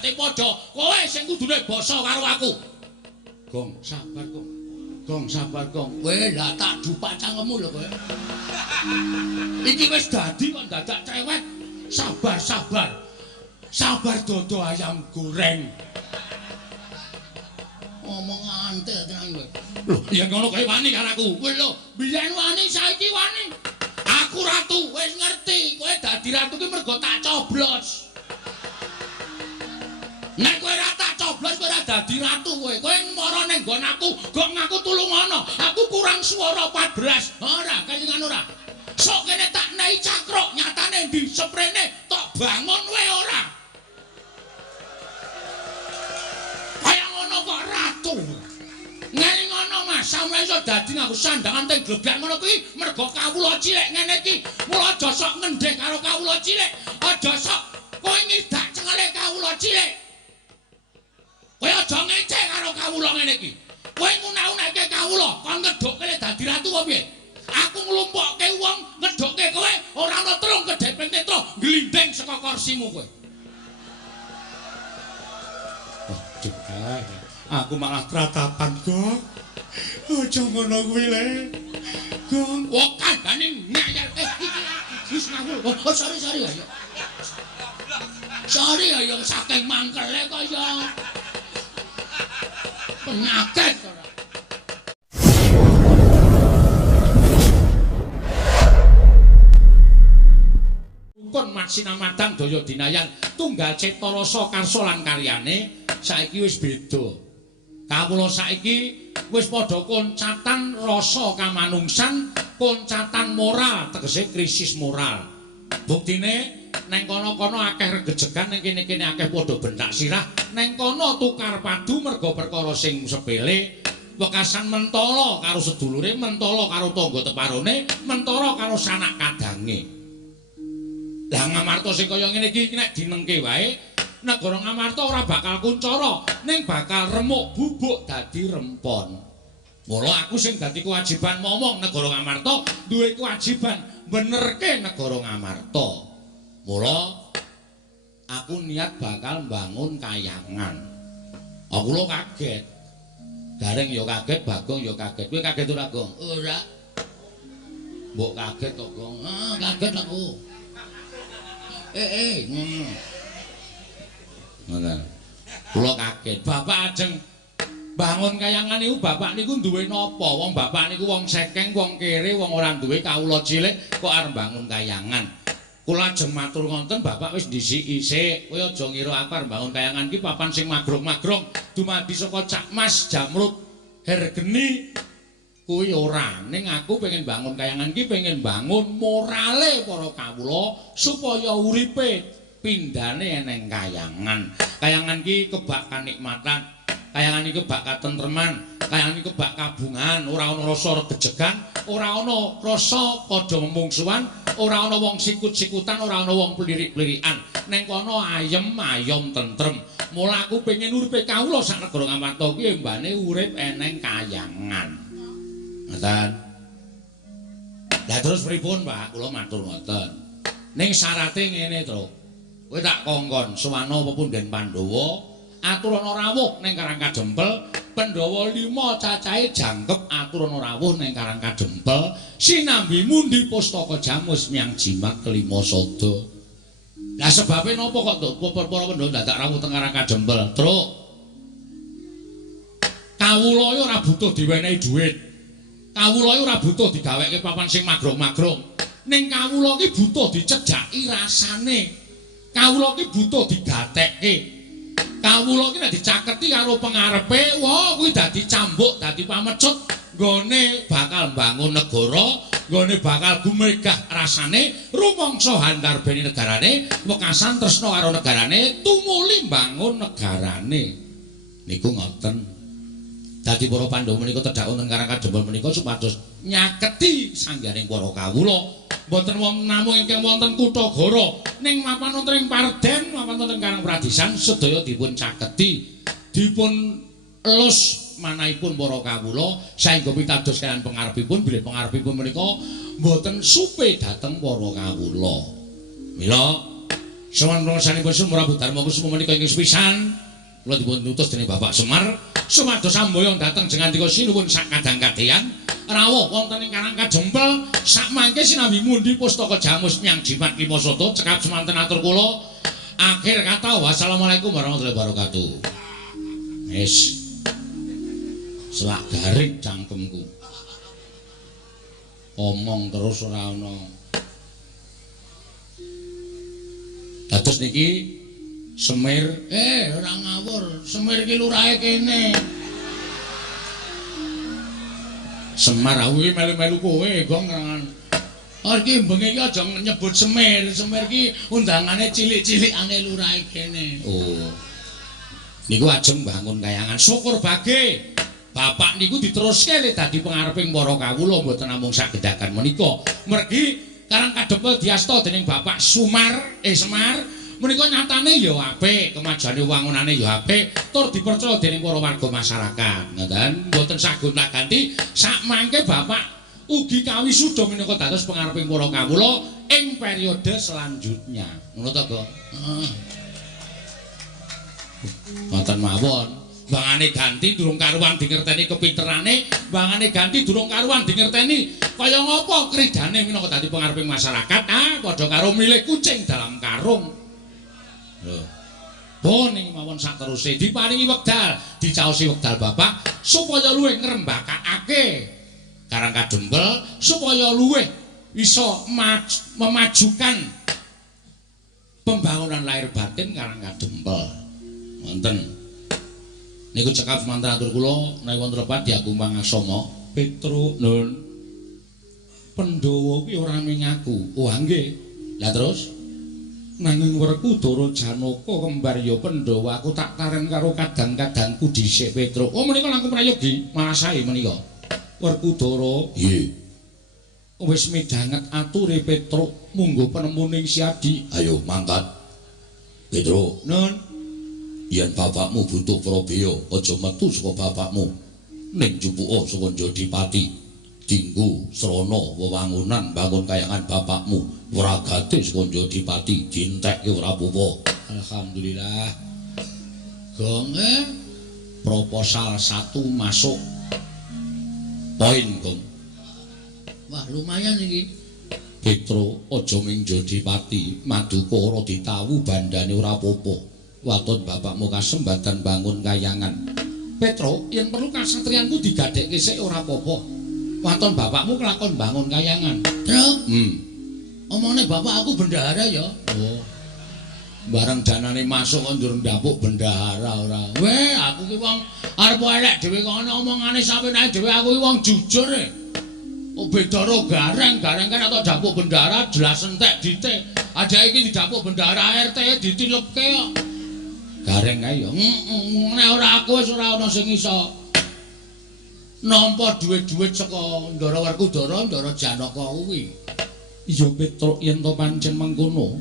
derajate padha. Kowe sing kudune basa karo aku. Gong, sabar, Gong. Gong, sabar, Gong. Kowe lah tak dupak cangkemmu lho kowe. Iki wis dadi kok dadak cewek. Sabar, sabar. Sabar dodo ayam goreng. Ngomong antek tenan kowe. Lho, ya ngono kowe wani karo aku. Kowe lho, biyen wani saiki wani. Aku ratu, wis ngerti. Kowe dadi ratu ki mergo tak coblos. Nek kowe ora tak coblos kowe ora dadi ratu kowe. Kowe mara ning nggon aku, gong aku tulungono. Aku kurang swara 14. Ora, kaya ngono ora. Sok kene tak nehi cakruk, nyatane ndi sprene tok bangun kowe ora. Kaya ngono kok ratu. Ngene ngono Mas, sampe iso dadi ngaku sandangan teng glebak ngono kuwi mergo kawula cilik ngene iki. Mula aja sok ngendhek karo kawula cilik. Aja sok kowe ngidak cengele kawula cilik. Kowe aja ngecek karo kawula ngene iki. Kowe nguna-unake kawula, kon ngedhukke dadi ratu apa piye? Aku nglumpukke wong, ngedhukke kowe ora ana terung kedheping netra, glindeng saka kursimu kowe. Aku malah tratapan, Gong. Aja ngono kuwi le. Gong, wong kandhane ngayal. Wis ngawur. Oh, sorry ayo. Sorry ayo saking mangkele kaya penyakit ora. Rukun Matsinamadang daya dinayan tunggal cipta rasa karsa lan karyane saiki wis beda. Kawula saiki wis padha koncatan rasa kamanungsan, koncatan moral, tegese krisis moral. Buktine neng kono-kono akeh regejegan, neng kene-kene akeh padha bentak sirah, neng kono tukar padu merga perkara sing sepele, wekasan mentala karo sedulure, mentala karo tangga teparone, mentala karo sanak kadange. Lah Ngamarta sing kaya ngene iki nek dinengke wae negara Ngamarta ora bakal kuncara, ning bakal remuk bubuk dadi rempon. Mula aku sing dadi kewajiban momong negara Ngamarta duwe kewajiban benerke negara Ngamarta. Mula aku niat bakal mbangun kayangan. Aku lho kaget. Gareng ya kaget, Bagong ya kaget. Kowe kaget ora, Gong? Ora. Mbok kaget kok, Gong. Ah, kaget aku. Ngono. Kula kaget. Bapak ajeng bangun kayangan niku bapak niku duwe napa? Wong bapak niku wong sekeng, wong kere, wong ora duwe kawula cilik kok arep bangun kayangan. Kula ajeng matur ngoten bapak wis ndisiki sik. Kowe aja ngira aku arep bangun kayangan iki papan sing magrong-magrong dumadi saka Cak Mas Jamrut Hergeni. Kuwi ora, ning aku pengen bangun kayangan iki pengen bangun morale para kawula supaya uripe pindhane eneng kayangan. Kayangan iki kebak kanikmatan, kayangan iki kebak katentreman, kayangan iki kebak kabungan, ora ana rasa regejegan, ora ana rasa padha memungsuhan, ora ana wong sikut-sikutan, ora ana wong plirik-plirikan. Ning kono ayem-ayem tentrem. Mula aku pengen uripe kawula sak negara Ngamarta kuwi mbane urip eneng kayangan. Ngoten. Lah terus pripun, Pak? Kula matur ngoten. Ning syarate ngene, Tru. Kowe tak kongkon sowana apa punden Pandhawa, aturana rawuh ning Karang Kadempel, Pandhawa 5 cacahe jangkep aturana rawuh ning Karang Kadempel, sinambi mundi pustaka jamus miyang jimat kelima sada. Lah sebabe napa kok para Pandhawa dadak rawuh teng Karang Kadempel, Tru? Kawula ora butuh diwenehi dhuwit. Kawula ora butuh digaweke papan sing magrong-magrong. Ning kawula iki butuh dicedhaki rasane. Kawula iki butuh digatekke. Kawula iki nek dicaketi karo pengarepe, wah kuwi dadi cambuk, dadi pamecut, nggone bakal mbangun negara, nggone bakal gumegah rasane, rumangsa handarbeni negarane, wekasan tresna karo negarane, tumuli mbangun negarane. Niku ngoten. Dadi para Pandhawa menika tedhak wonten Karang Kadempel menika supados nyaketi sanggaring para kawula. Mboten wonten namung ingkang wonten Kutagara, ning mapan wonten ing Parden, mapan wonten Karang Pradisan sedaya dipun caketi, dipun elus manahipun para kawula saengga pitados kaliyan pangarepipun bilih pangarepipun menika mboten supe dhateng para kawula. Mila Sawan pangsanipun Prabu Darma Kusuma menika ingkang sepisan kula dipun utus dening Bapak Semar sumados samboyong dhateng jengandika sinuwun sak kadang-kadhean rawuh wonten ing Karang Kajempel sak mangke sinambi mundi pustaka Jamus Nyang Jimat Limasada cekap semanten atur kula akhir kata wassalamualaikum warahmatullahi wabarakatuh. Wis selak garing cangkemku omong terus ora ana. Dados niki Semir, ora ngawur, Semir ki lurahe kene. Semar kuwi melu-melu kowe, Gong. Iki bengi iki aja nyebut Semir, Semir ki undangane cilik-cilikane lurahe kene. Oh. Niku ajeng bangun kayangan syukur bage. Bapak niku diteruske le dadi pangareping para kawula mboten namung sagedakan menika. Mergi Karang Kadempel diasta dening Bapak Semar menika nyatane ya apik, kemajane wangunane ya apik, tur dipercaya dening para warga masyarakat. Ngoten, mboten sagun tak ganti, sak mangke Bapak ugi kawisuda menika dados pangareping para kawula ing periode selanjutnya. Ngono to, Go? Heeh. Ngoten mawon. Bangane ganti durung karuan dingerteni kepinterane, bangane ganti durung karuan dingerteni kaya ngapa kridane minangka dadi pangareping masyarakat, padha karo milih kucing dalam karung. Lho. Pun ing mawon sateruse diparingi wekdal, dicaosi wekdal Bapak supaya luwih ngrembakake Karang Kadempel, supaya luwih bisa memajukan pembangunan lahir batin Karang Kadempel. Wonten niku cekap mantra atur kula menawi wonten lepat diagung pangaksama Petruk nun Pandhawa kuwi ora mengaku. Oh nggih. Lah terus nanging Werkudara Janaka kembar ya Pandhawa aku tak taren karo kadang-kadangku dhisik Petruk. Oh menika langkung prayogi marasae menika. Werkudara nggih. Wis midhanget ature Petruk munggo penemuning Siadi. Ayo mangkat. Petruk. Nun yen bapakmu butuh Prabeya, aja metu saka bapakmu. Ning jupuka saka Jodipati, dinggo srana wewangunan bangun kayangan bapakmu. Wragate saka Jodipati dientekke ora apa-apa. Alhamdulillah. Gong proposal 1 masuk. Poin, Gong. Wah, lumayan iki. Petro aja ming Jodipati, Madukara ditawu bandane ora apa-apa. Waton bapakmu kasembatan bangun kayangan. Petro, yen perlu kasatriyanku digadhekke sik ora apa-apa. Waton bapakmu kelakon bangun kayangan. Tro? Omone bapak aku bendahara ya. Oh. Bareng danane masuk kok njur ndapuk bendahara ora. Weh, aku ki wong arep elek dhewe kok ana omongane sampeyan dhewe aku ki wong jujur. Oh beda ro gareng kan atau dapuk bendahara jelas entek ditik. Ada iki didapuk bendahara RT ditilepke kok. Gareng ae ya. Nek ora aku wis ora ana sing iso nampa dhuwit-dhuwit saka Ndara Werkudara, Ndara Janaka kuwi. Iya Petruk yen to pancen mengkono.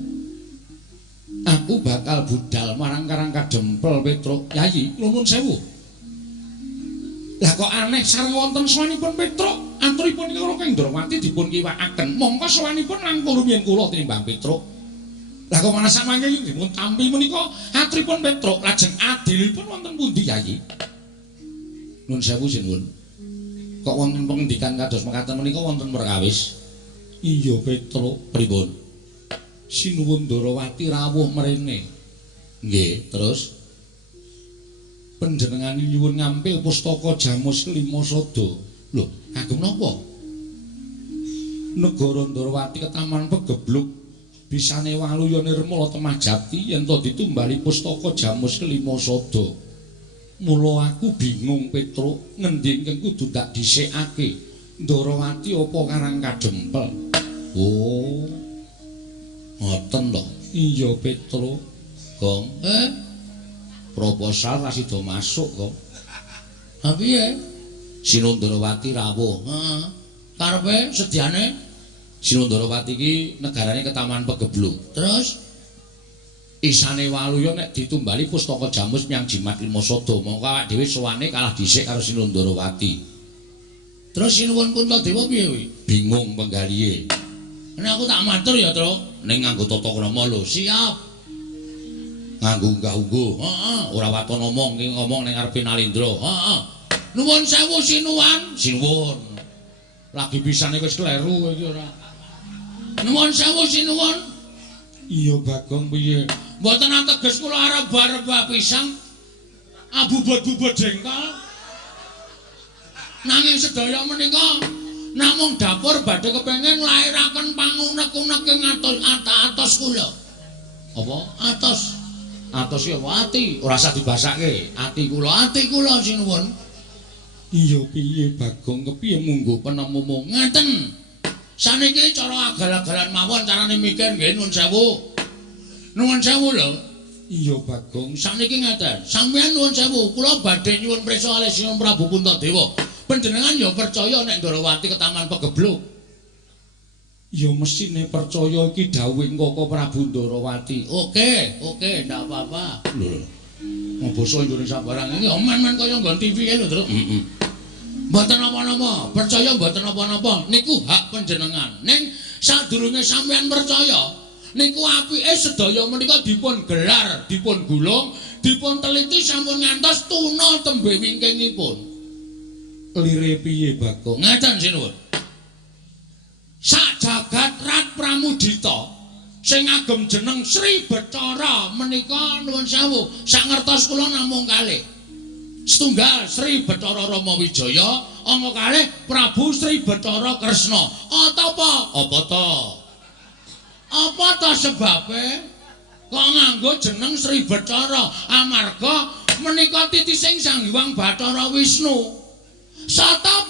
Aku bakal budal marang Karang Kadempel Petruk. Yayi, nuwun sewu. Lah kok aneh sareng wonten sawanipun Petruk, aturipun karo Kang Ndrawati dipun kiwakaken. Mongko sawanipun langkung rumiyin kula tinimbang Petruk. Lah kok malah samangke dipun tampi menika aturipun Petruk lajeng adilipun wonten pundi Yayi? Nuwun sewu sinuwun. Kok wonten pengendikan kados mekaten menika wonten perkawis? Iya Petruk, pripun? Sinuwun Ndarawati rawuh mrene. Nggih, terus panjenengan nyuwun ngampil pustaka Jamus Limasada. Lho, kagem napa? Negara Ndarawati ketaman pegebluk bisane waluya nirmala temah jati yen to ditumbali pustaka Jamus Limasada. Mula aku bingung Petruk, ngendi ingkang kudu tak dhisikake? Ndarawati apa Karang Kadempel? Oh. Ngoten to. Iya Petruk. Gong, proposal ra sida masuk kok. Ha piye? Sinundarawati rawuh. Heeh. Karepe sediane Sinundarawati iki negarane ketaman pegebluk. Terus isane waluya nek ditumbali pustaka Jamus Nyang Jimat Limasada, mongko awak dhewe sowane kalah dhisik karo Sinundarawati. Terus sinuwun Puntadewa piye kuwi? Bingung penggalihe. Nek aku tak matur ya, Truk, ning nganggo tata krama lho. Siap. Nganggo unggah-ungguh. Heeh, ora waton ngomong ning ngarepe Nalindra. Heeh. Nuwun sewu sinuwun. Sinuwun. Lagi pisane wis kleru iki ora. Nuwun sewu sinuwun. Iya Bagong piye? Mboten ateges kula arep-arep pisang. Abubut-bubut jengkol. Nanging sedaya menika namung dapur badhe kepengin nglairaken pangunek-unek ing atos kula. Apa? Atos. Atos ya ati, ora usah dibasake. Ati kula sinuwun. Iya piye Bagong kepiye munggo penemumu ngaten. Saniki cara agal-agalan mawon carane mikir nggih nuwun sewu. Nuwun sewu lho. Iya Bagong, saniki ngaten. Sampeyan nuwun sewu, kula badhe nyuwun prisa kalih Sinuwun Prabu Puntadewa. Panjenengan ya percaya nek Ndarawati ketaman pegebluk. Ya mesine percaya iki dawuhing Koko Prabu Ndarawati. Oke, ndak apa-apa. Lho. Wong basa Indonesia barang iki men kaya nggon TV kae lho, Tru. Mboten apa-apa, percaya mboten apa-apa. Niku hak panjenengan. Ning sadurunge sampeyan percaya, niku apike sedaya menika dipun gelar, dipun gulung, dipun teliti sampun ngantos tuna tembe wingkingipun. Lire piye Bagong? Ngaten sinuwun. Sak jagat Rat Pramudita sing ngagem jeneng Sri Bathara menika nuwun sewu, sak ngertos kula namung kalih. Setunggal Sri Bathara Rama Wijaya, angka kalih Prabu Sri Bathara Kresna. Apa ta sebabe kok nganggo jeneng Sri Bathara? Amarga menika titising Sang Hyang Bathara Wisnu. Sapa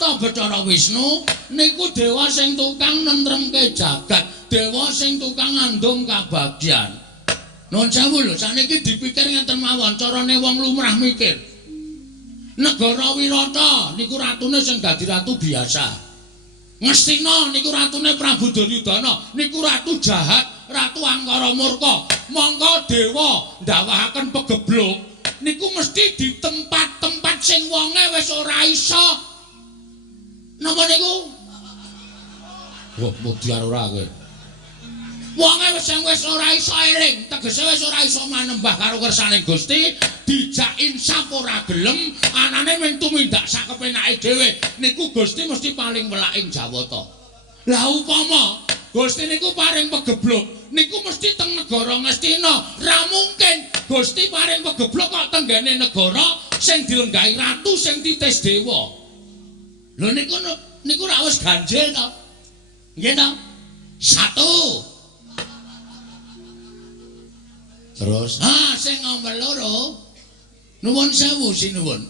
ta Bathara Wisnu? Niku dewa sing tukang nentremke jagat, dewa sing tukang ngandung kabagyan. Nuwun sewu lho, saniki dipikir ngeten mawon, carane wong lumrah mikir. Negara Wirata niku ratune sing dadi ratu biasa. Ngastina niku ratune Prabu Duryudana, niku ratu jahat, ratu angkara murka. Monggo dewa ndawahaken pegebluk niku mesti di tempat-tempat sing wonge wis ora iso. Napa niku? Wah, mudhar ora kowe. Wonge wis ora iso eling, tegese wis ora iso manembah karo kersaning Gusti, dijak insaf ora gelem, anane mung tumindak sak kepenake dhewe. Niku Gusti mesti paling welak ing Jawata. Lah upama Gusti niku paring pegebluk, niku mesti teng negara Ngastina. Ra mungkin Gusti paring pegebluk kok tenggene negara sing dilenggahi ratu sing titis dewa. Lho niku ra wis ganjil to? Nggih to? Satu. Terus, sing nomor loro, nuwun sewu sinuwun.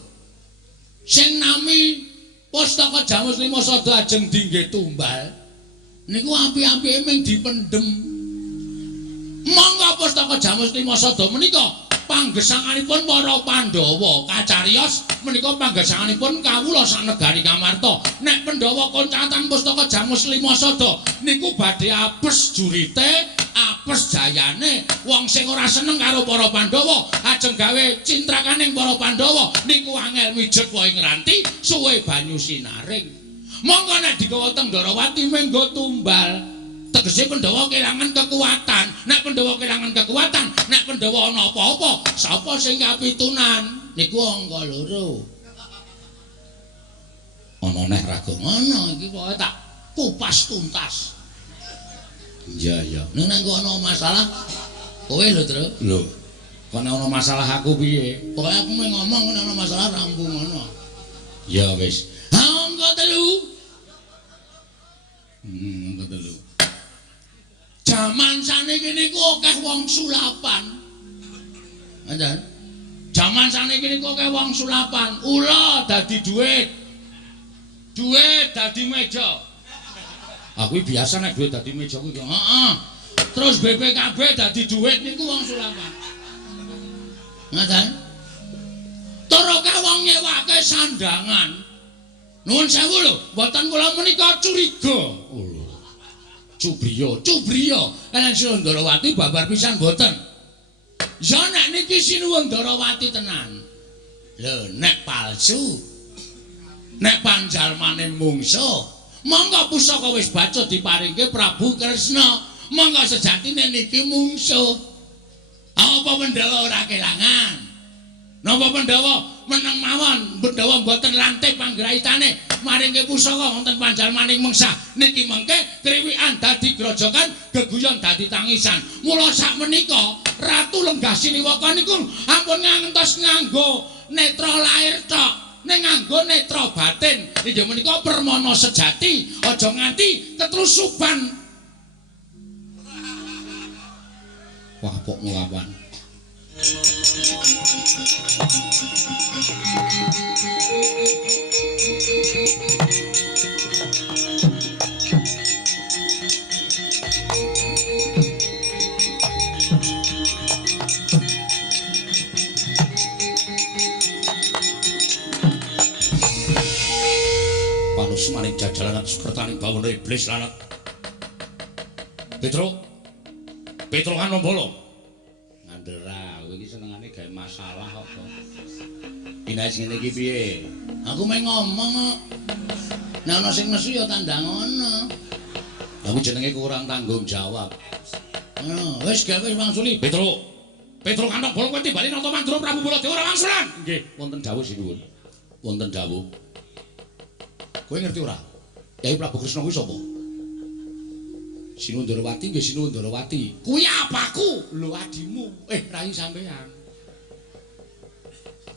Sing nami Pustaka Jamus Lima Sada ajeng dinggih tumbal, niku api-apike mung dipendhem. Mangga Pustaka Jamus Lima Sada menika panggesanganipun para Pandhawa kacariyos menika panggesanganipun kawula sak negari Kamarta. Nek Pandhawa koncatan Pustaka Jamus Lima Sada niku badhe apes jurite, apes jayane. Wong sing ora seneng karo para Pandhawa ajeng gawe cintrakaning para Pandhawa niku angel mijet wae ngranti suwe banyu sinaring. Monggo nek digawa teng Ndarawati menggo tumbal. Tegese Pandhawa kelangan kekuatan. Nek Pandhawa kelangan kekuatan, nek Pandhawa ana apa-apa, sapa sing kapitunan? Niku angka loro. Ana neh Ragong, ana iki pokoke tak kupas tuntas. Iya. Nek ana masalah kowe lho, Tru. Lho. Kok nek ana masalah aku piye? Pokoke aku mung ngomong nek ana masalah rampung ngono. Ya wis. Angka 3. Angka 3. Jaman saniki niku akeh wong sulapan. Ngaten. Jaman saniki niku akeh wong sulapan. Ula dadi dhuwit. Dhuwit dadi meja. Aku biasa nek dhuwit dadi meja kuwi. Heeh. Terus BPKB dadi dhuwit niku wong sulapan. Ngaten. Toroke wong nyewake sandangan. Nuwun sewu lho, mboten kula menika curiga. Cubriya. Lan Sinuwun Ndarawati babar pisan mboten. Ya nek niki Sinuwun Ndarawati tenan. Lho nek palsu. Nek panjalmane mungsuh, monggo pusaka wis baca diparingke Prabu Kresna. Monggo sejatine niki mungsuh. Apa Pandhawa ora kelangan? Napa Pandhawa meneng mawon, Pandhawa mboten lantip panggraitane maringke pusaka wonten panjalmaning mengsah. Niki mengke kriwikan dadi grojogan, geguyon dadi tangisan. Mula sakmenika Ratu Lenggah Siliwaka niku ampun ngantos nganggo netra lair tok, ning nganggo netra batin. Inggih menika permana sejati, aja nganti ketrusuban. Wah, kok nglawan. Panus maning jajalan sukertaning bawana iblis lanat. Petro Kanombala. Ngandera, kowe iki senengane gawe masalah kok. Pinaes ngene iki piye? Aku meh ngomong kok. Nek ana sing nesu ya tandang ngono. Aku jenenge kurang tanggung jawab. Wis gawe wangsuli. Petro Kanombala kowe timbali nata Mandura Prabu Baladewa ora wangsulan. Nggih, wonten dawuh sinuwun. Wonten dawuh. Kowe ngerti ora? Yai Prabu Kresna kuwi sapa? Sinuwun Ndarawati nggih Sinuwun Ndarawati. Kuwi apaku? Lho adimu. Rai sampean.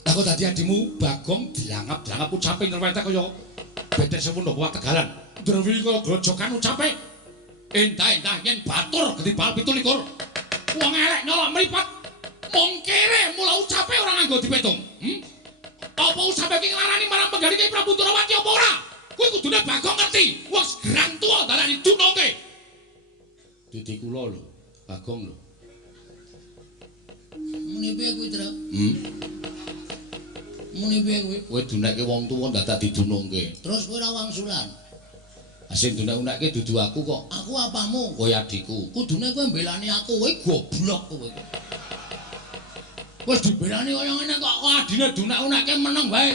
Lah kok dadi adimu Bagong dilangap-langap ucape ngerwete kaya betek sepundhaka Tegalan. Drewi kaya grojokan ucape. Entah-entah yen batur gedibal 17. Wong elek nyolok mripat. Mung kere mula ucape ora nganggo dipetung. Apa ucape iki nglarani marang penggali Kyai Prabu Ndarawati apa ora? Kuwi kudune Bagong ngerti. Wong gerang tuwa darani dunungke. Dadi kula lho, Bagong lho. Muni piye kuwi, Tru? Muni piye kuwi? Kowe dunekke wong tuwa dadak didunungke. Terus kowe ora wangsulan. Sing dunek-unekke dudu aku kok. Aku apamu? Kowe adikku. Kudune kowe mbelani aku, kowe goblok kowe. Wis dibelani kaya ngene kok adine dunek-unekke meneng wae.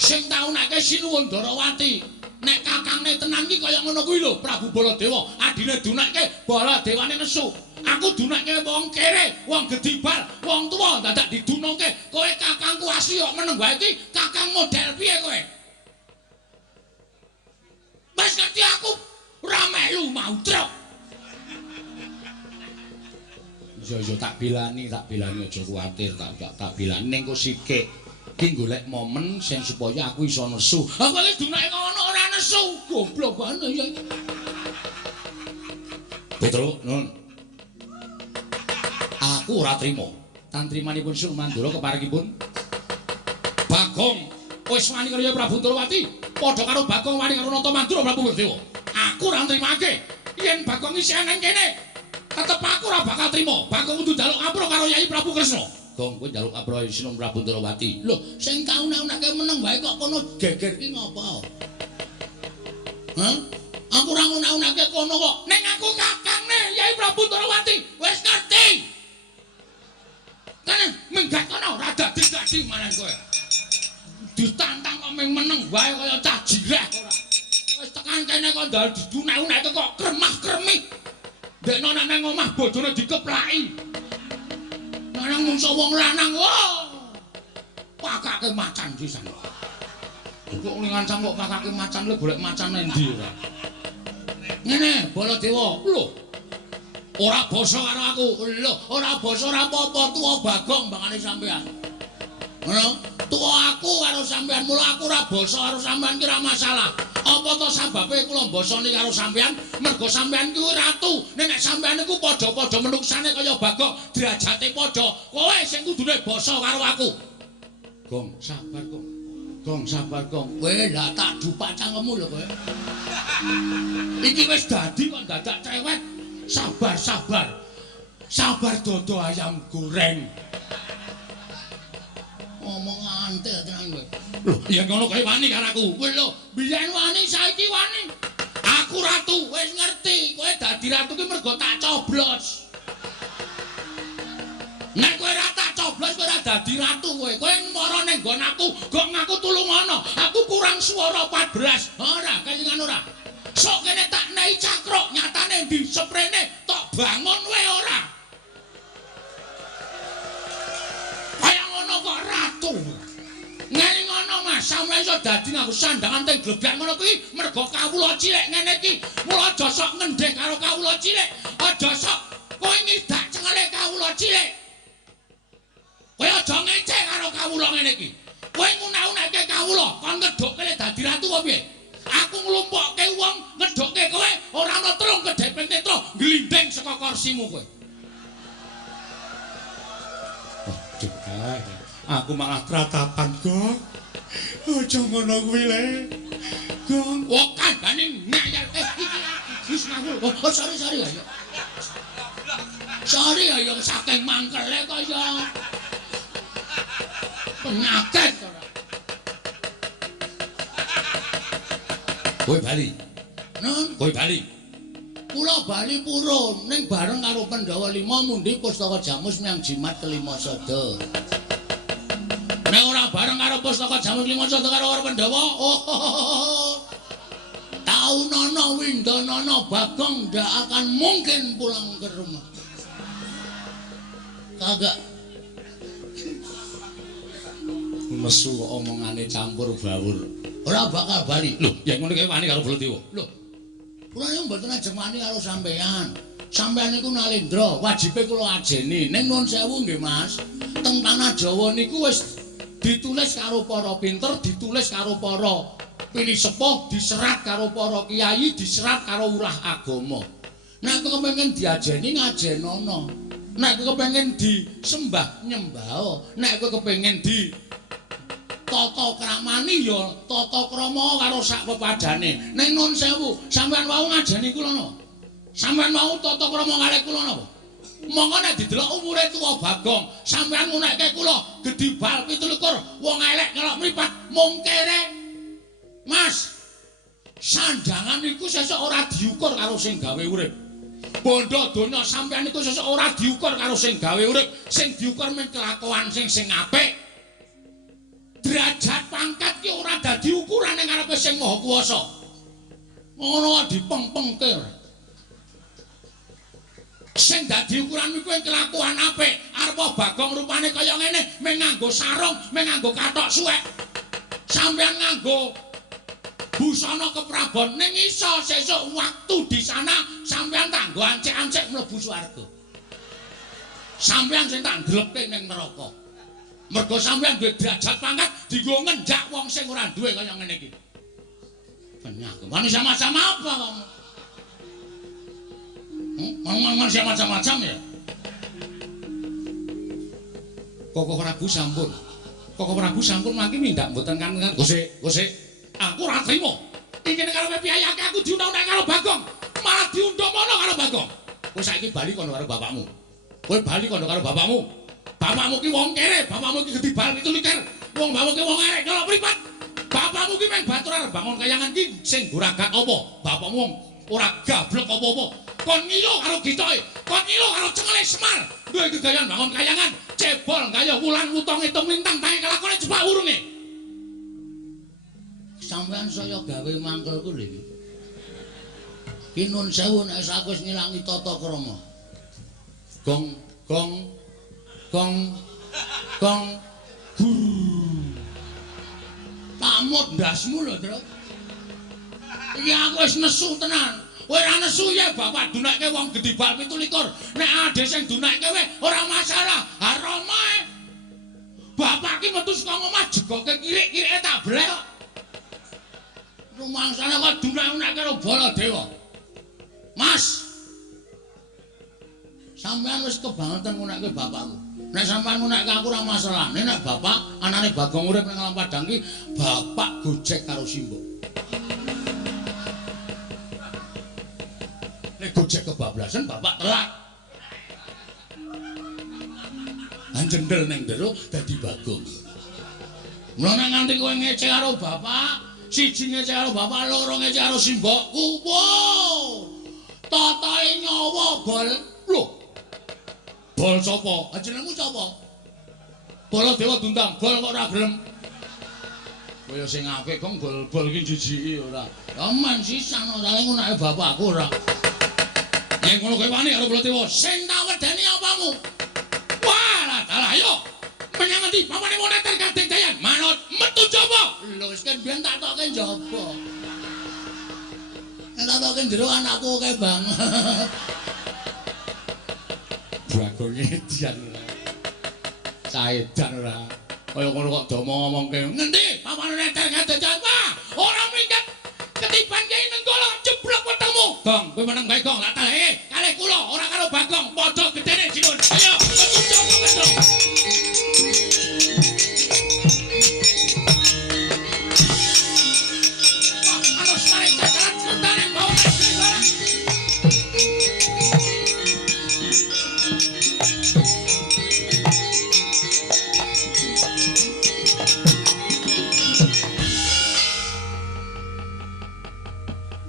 Sing tak unekke Sinuwun Ndarawati. Nek kakangne tenan iki kaya ngono kuwi lho, Prabu Baladewa, adine dunekke Baladewane nesu. Aku dunekke wong kere, wong gedibal, wong tuwa dadak didunungke. Kowe kakangku asli kok meneng wae iki, kakang model piye kowe? Wis ngerti aku ora melu mau truk. Iya tak bilani aja kuwatir, tak bilani ning kok sithik. Ki golek momen sing supaya aku iso nesu. Aku wis dunake ngono ora nesu, goblok banget ya. Petro, nun. Aku ora trimo. Tantrimanipun Sun Mandura keparingipun. Bagong wis wani karo Prabu Ndarawati, padha karo Bagong wani karo Nata Mandura Prabu Baladewa. Aku ora nrimake yen Bagong isih nang kene. Tetep aku ora bakal trimo. Bagong kudu njaluk ngapura karo Yai Prabu Kresna. Gong kowe njaluk ngapura Sinuwun Prabu Ndarawati. Lho, sing kaune-uneke meneng wae kok kono geger iki ngopo? Hah? Aku ora ngune-uneke kono kok. Ning aku kakangne Yai Prabu Ndarawati. Wis ngerti. Kan minggat kono ora dadi manen kowe. Ditantang kok ming meneng wae kaya cah jireh ora. Wis tekan kene kok ndal didune-uneke kok kremah-kremih. Dekno nek nang omah bojone dikeplaki. Nang mungsuh wong lanang, wah. Pakake macan pisan. Kok ning ngancam kok pakake macan le golek macan endi ora. Ngene, Baladewa, lho. Ora basa karo aku. Lho, ora basa ora apa-apa tuwa Bagong bangane sampean. Ngono, tuwa aku karo sampean, mula aku ora basa karo sampean ki ora masalah. Apa to sababe kula mbasani karo sampean? Mergo sampean kuwi ratu. Nek sampean niku padha-padha menuksane kaya Bagong, derajate padha. Kowe sing kudune basa karo aku. Gong, sabar, Gong. Gong, sabar, Gong. Kowe lah tak dupak cangkemmu lho kowe. Iki wis dadi kok dadak cewek. Sabar, sabar. Sabar dodo ayam goreng. Ngomong antel tenan kowe. Lho, ya ngono kowe wani karo aku. Kowe lho, biyen wani saiki wani. Aku ratu, wis ngerti. Kowe dadi ratu ki mergo tak coblos. Nek kowe ora tak coblos kowe ora dadi ratu kowe. Kowe mara ning nggon aku, gong aku tulungono. Aku kurang swara 14. Ora, kelingan ora. Sok kene tak nehi cakruk, nyatane ndi seprene bangun wae ora. Kaya ngono kok ratu. Ngene ngono Mas, sampeyan iso dadi nganggo sandangan teng glebak ngono kuwi mergo kawula cilik ngene iki. Mula aja sok ngendhek karo kawula cilik. Aja sok kowe ngidak cengele kawula cilik. Kowe aja ngecek karo kawula ngene iki. Kowe nguna-unake kawula kon ngedhukke dadi ratu apa piye? Aku nglumpukke wong ngedhukke kowe ora ana terung kedheping netra glindeng saka kursimu kowe. Aku malah tratapan, Gong. Aja ngono kuwi le. Gong, kok kandhane ngayal. Wis ngawur. Oh, sorry ayo. Sorry ayo saking mangkele kaya penyakit ora. Kowe bali. Nun, kowe bali. Kula bali purun ning bareng karo Pandhawa 5 mundi Pustaka Jamus miang jimat kelima sada. Nek ora bareng karo Pustaka Jamus kelima sada karo Pandhawa, oh. Taunana Windanana Bagong ndak akan mungkin pulang ke rumah. Kagak. Mesu kok omongane campur bawur. Ora bakal bali. Lho, ya ngono kae wani karo Baladewa. Lho. Kula yo mboten ajeng wani karo sampean. Sampean niku Nalendra, wajibe kula ajeni. Ning nuwun sewu nggih Mas. Teng tanah Jawa niku wis ditulis karo para pinter, ditulis karo para pinisepuh, diserat karo para kiai, diserat karo urah agama. Nek kepengin diajeni ngajenono. Nek kepengin disembah nyembah. Nek kepengin di tata kramani ya tata krama karo sak pepadane. Ning nuwun sewu, sampean wau ngajeni kula napa? Sampean wau tata krama kalih kula napa? Monggo nek didelok umure tuwa Bagong, sampean ngunekke kula gedhi bal 17, wong elek kelok mripat mung kere. Mas, sandangan iku sesuk ora diukur karo sing gawe urip. Bondo donya sampean iku sesuk ora diukur karo sing gawe urip, sing diukur men kelakuan sing apik. Derajat pangkat ki ora dadi ukurane ngarepe sing Maha Kuwasa. Ngono dipeng-pengke. Sing dadi ukuran iku kelakuan apik. Arep Bagong rupane kaya ngene, mung nganggo sarung, mung nganggo kathok suwek. Sampeyan nganggo busana keprabon ning iso sesuk waktu di sana sampeyan tak nggo ancek-ancek mlebu swarga. Sampeyan sing tak ndlepke ning neraka. Mergo sampeyan duwe derajat pangkat dienggo ngendak wong sing ora duwe kaya ngene iki. Penyakit. Manusia macam apa kamu? Manusia macam-macam ya? Koko Prabu sampun. Koko Prabu sampun mangke mindak mboten kan Gusik. Aku ora trimo. Iki nek karepe piyayake aku diundang-undang karo Bagong, malah diundhomono karo Bagong. Kowe saiki bali kono karo bapakmu. Kowe bali kono karo bapakmu. Bapakmu ki wong kere, bapakmu ki gedhi bal 17. Wong bapakmu ki wong arek nyolok mripat. Bapakmu ki meng batur arep bangun kayangan ki sing guragak apa? Bapakmu wong ora gablek apa-apa. Kon ngilo karo gitoke, kon ngilo karo cengele Semar. Duwe gegayan bangun kayangan, cebol kaya wulan utang hitung lintang tangi kelakone jebak urunge. Sampeyan saya gawe mangkelku lho iki. Ki nun sewu nek aku wis ngilangi tata krama. Gong. Pamut ndasmu lho, Tru. Iki aku wis nesu tenan. Kowe ora nesu ya bapak dunakke wong gedhi bal 17. Nek ade sing dunakke kowe ora masalah. Haromae. Bapak ki metu saka omah jegoke kirik-kirike tak blek kok. Rumangsane kok dunak-unak karo Baladewa. Mas. Sampeyan wis kebangetan ngunekke bapakku. Nek sampeyan ngunekke aku ora masalah. Nek bapak anane Bagong urip ning alam Padang ki bapak gojek karo Simbok. Nek gojek kebablasan bapak telat. Anjendel ning ndero dadi Bagong. Mula nek nganti kowe ngecek karo bapak, siji ngecek karo bapak, loro ngecek karo Simbokku. Wow. Tatahe nyawa bol. Lho. Bol sapa? Jenengmu sapa? Baladewa Dundang, bol kok ora gelem. Kaya sing apik kok bol-bol iki jijiki ora. Ya men sisan ora ngene bapakku ora. Yen ngono kowe wani karo Baladewa, sing tak wedeni apamu? Walah, dalah ayo. Menyang ngendi? Papane moneter Kadek Dayan. Manut metu jaba. Lho wis kan biyen tak tokke jaba. Nek tak tokke jero anakku oke banget. Bagong edian. Caedan ora. Kaya ngono kok do ngomongke. Ngendi? Papane moneter Kadek Dayan. Wah, ora minggat. Ketiban kiai Nenggala jeblok wetengmu. Gong, kowe meneng bae Gong, tak taleke. Kalih kula ora karo Bagong, padha gedene jinun. Ayo, metu jaba metu.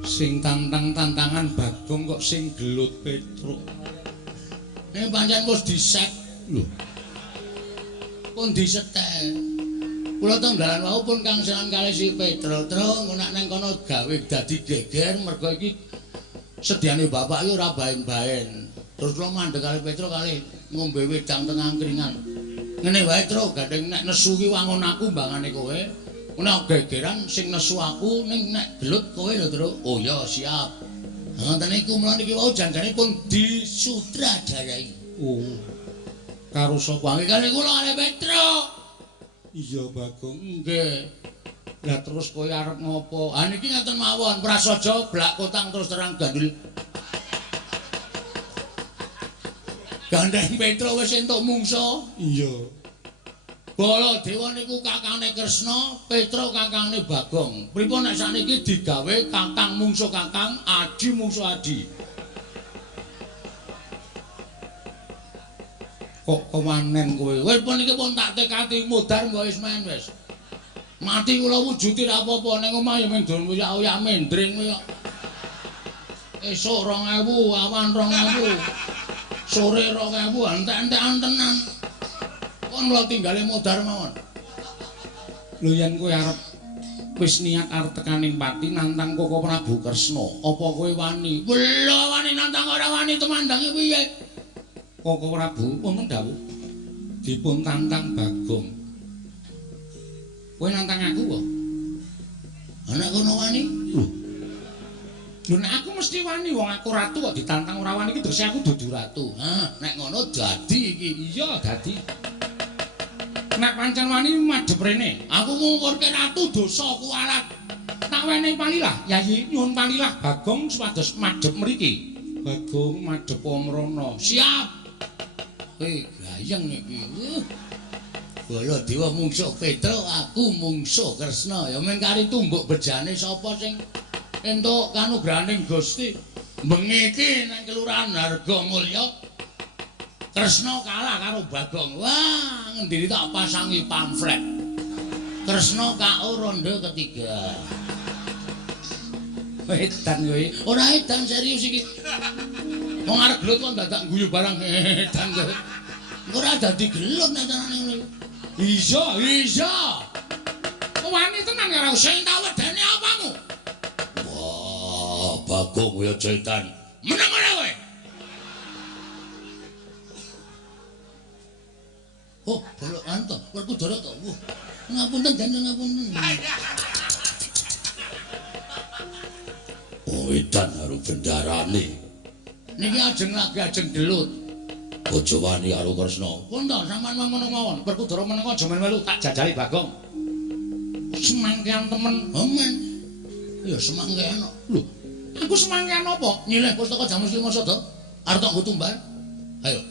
Sing tantang-tantangan Bagong kok sing gelut Petruk. Nek pancen wis disek lho. Pun disetel. Kula teng dalan wau pun kangsenan kalih si Petruk, Truk engko nek nang kono gawe dadi geger mergo iki sediane bapak iki ora baen-baen. Terus kula mandeg kalih Petruk kalih ngombe wedang teng angkringan. Ngene wae Truk, gandeng nek nesu ki wangun aku mbangane kowe. Nek gegeran sing nesu aku ning nek gelut kowe lho, Truk. Oh ya, siap. Ngoten niku mula niki wau janjane pun disutradarai. Oh. Karo sapa? Kalih kula kalih Petruk. Iya, Bagong. Nggih. Lah terus kowe arep ngopo? Ha niki ngaten mawon, prasaja blak kotang terus terang gandul. Gandeng Petruk wis entuk mungsa. Iya. Baladewa niku kakangane Kresna, Petruk kakangane Bagong. Pripun nek sakniki digawe kakang mungsuh kakang, adi mungsuh adi. Kok kewanen kowe? Wis pun iki pun tak tekati modar mbok wis men wis. Mati kula wujuti ra apa-apa ning omah ya men don uyak-uyak mendring kowe kok. Esuk 2000, awan 2000. Sore 2000, entek-entekan tenan. Kon kula tinggale modar mawon. Lho yen kowe arep wis niat arep tekaning pati nantang Koko Prabu Kresna, apa kowe wani? Lho wani nantang ora wani temandange piye? Koko Prabu pun dawuh dipun tantang Bagong. Kowe nantang aku apa? Anak kono wani? Lho nek aku mesti wani wong aku ratu kok ditantang ora wani iki terus aku dudu ratu. Ha, nek ngono dadi iki. Iya dadi. Nek pancen wani madhep rene, aku ngungkurke ratu dosa kualat. Tak wenehi palilah, Yayi nyuwun palilah Bagong supados madhep mriki. Bagong madhep Pamrana. Siap. Gayeng iki. Baladewa mungsuh Petruk, aku mungsuh Kresna. Ya men kari tumbuk bejane sapa sing entuk kanugrahaning Gusti. Bengi iki nang kelurahan Hargamulya. Kresna kalah karo Bagong. Wah, ngendi tak pasangi pamflet. Kresna KO ronde ketiga. Edan kowe. Ora edan serius iki. Wong arep gelut kok dadak guyu barang edan kowe. Ora dadi gelut nek carane ngono. Iya, iya. Wani tenan karo sing tak wedeni apamu? Wah, Bagong kowe aja edan. Meneng ora kowe? Oh, bolok anto, Werkudara to. Wah, ngapunten danten ngapunten. Oh, edan karo bendarane. Niki ajeng lagi ajeng gelut. Aja wani karo Kresna. Pun to, sampean ngono mawon. Werkudara meneng aja men melu tak jajali Bagong. Semangkean temen. Men. Ya semangkean. Lho, aku semangkean apa? Nyilih pustaka Jamus Lima Sada. Arep tak nggo tumbal. Ayo.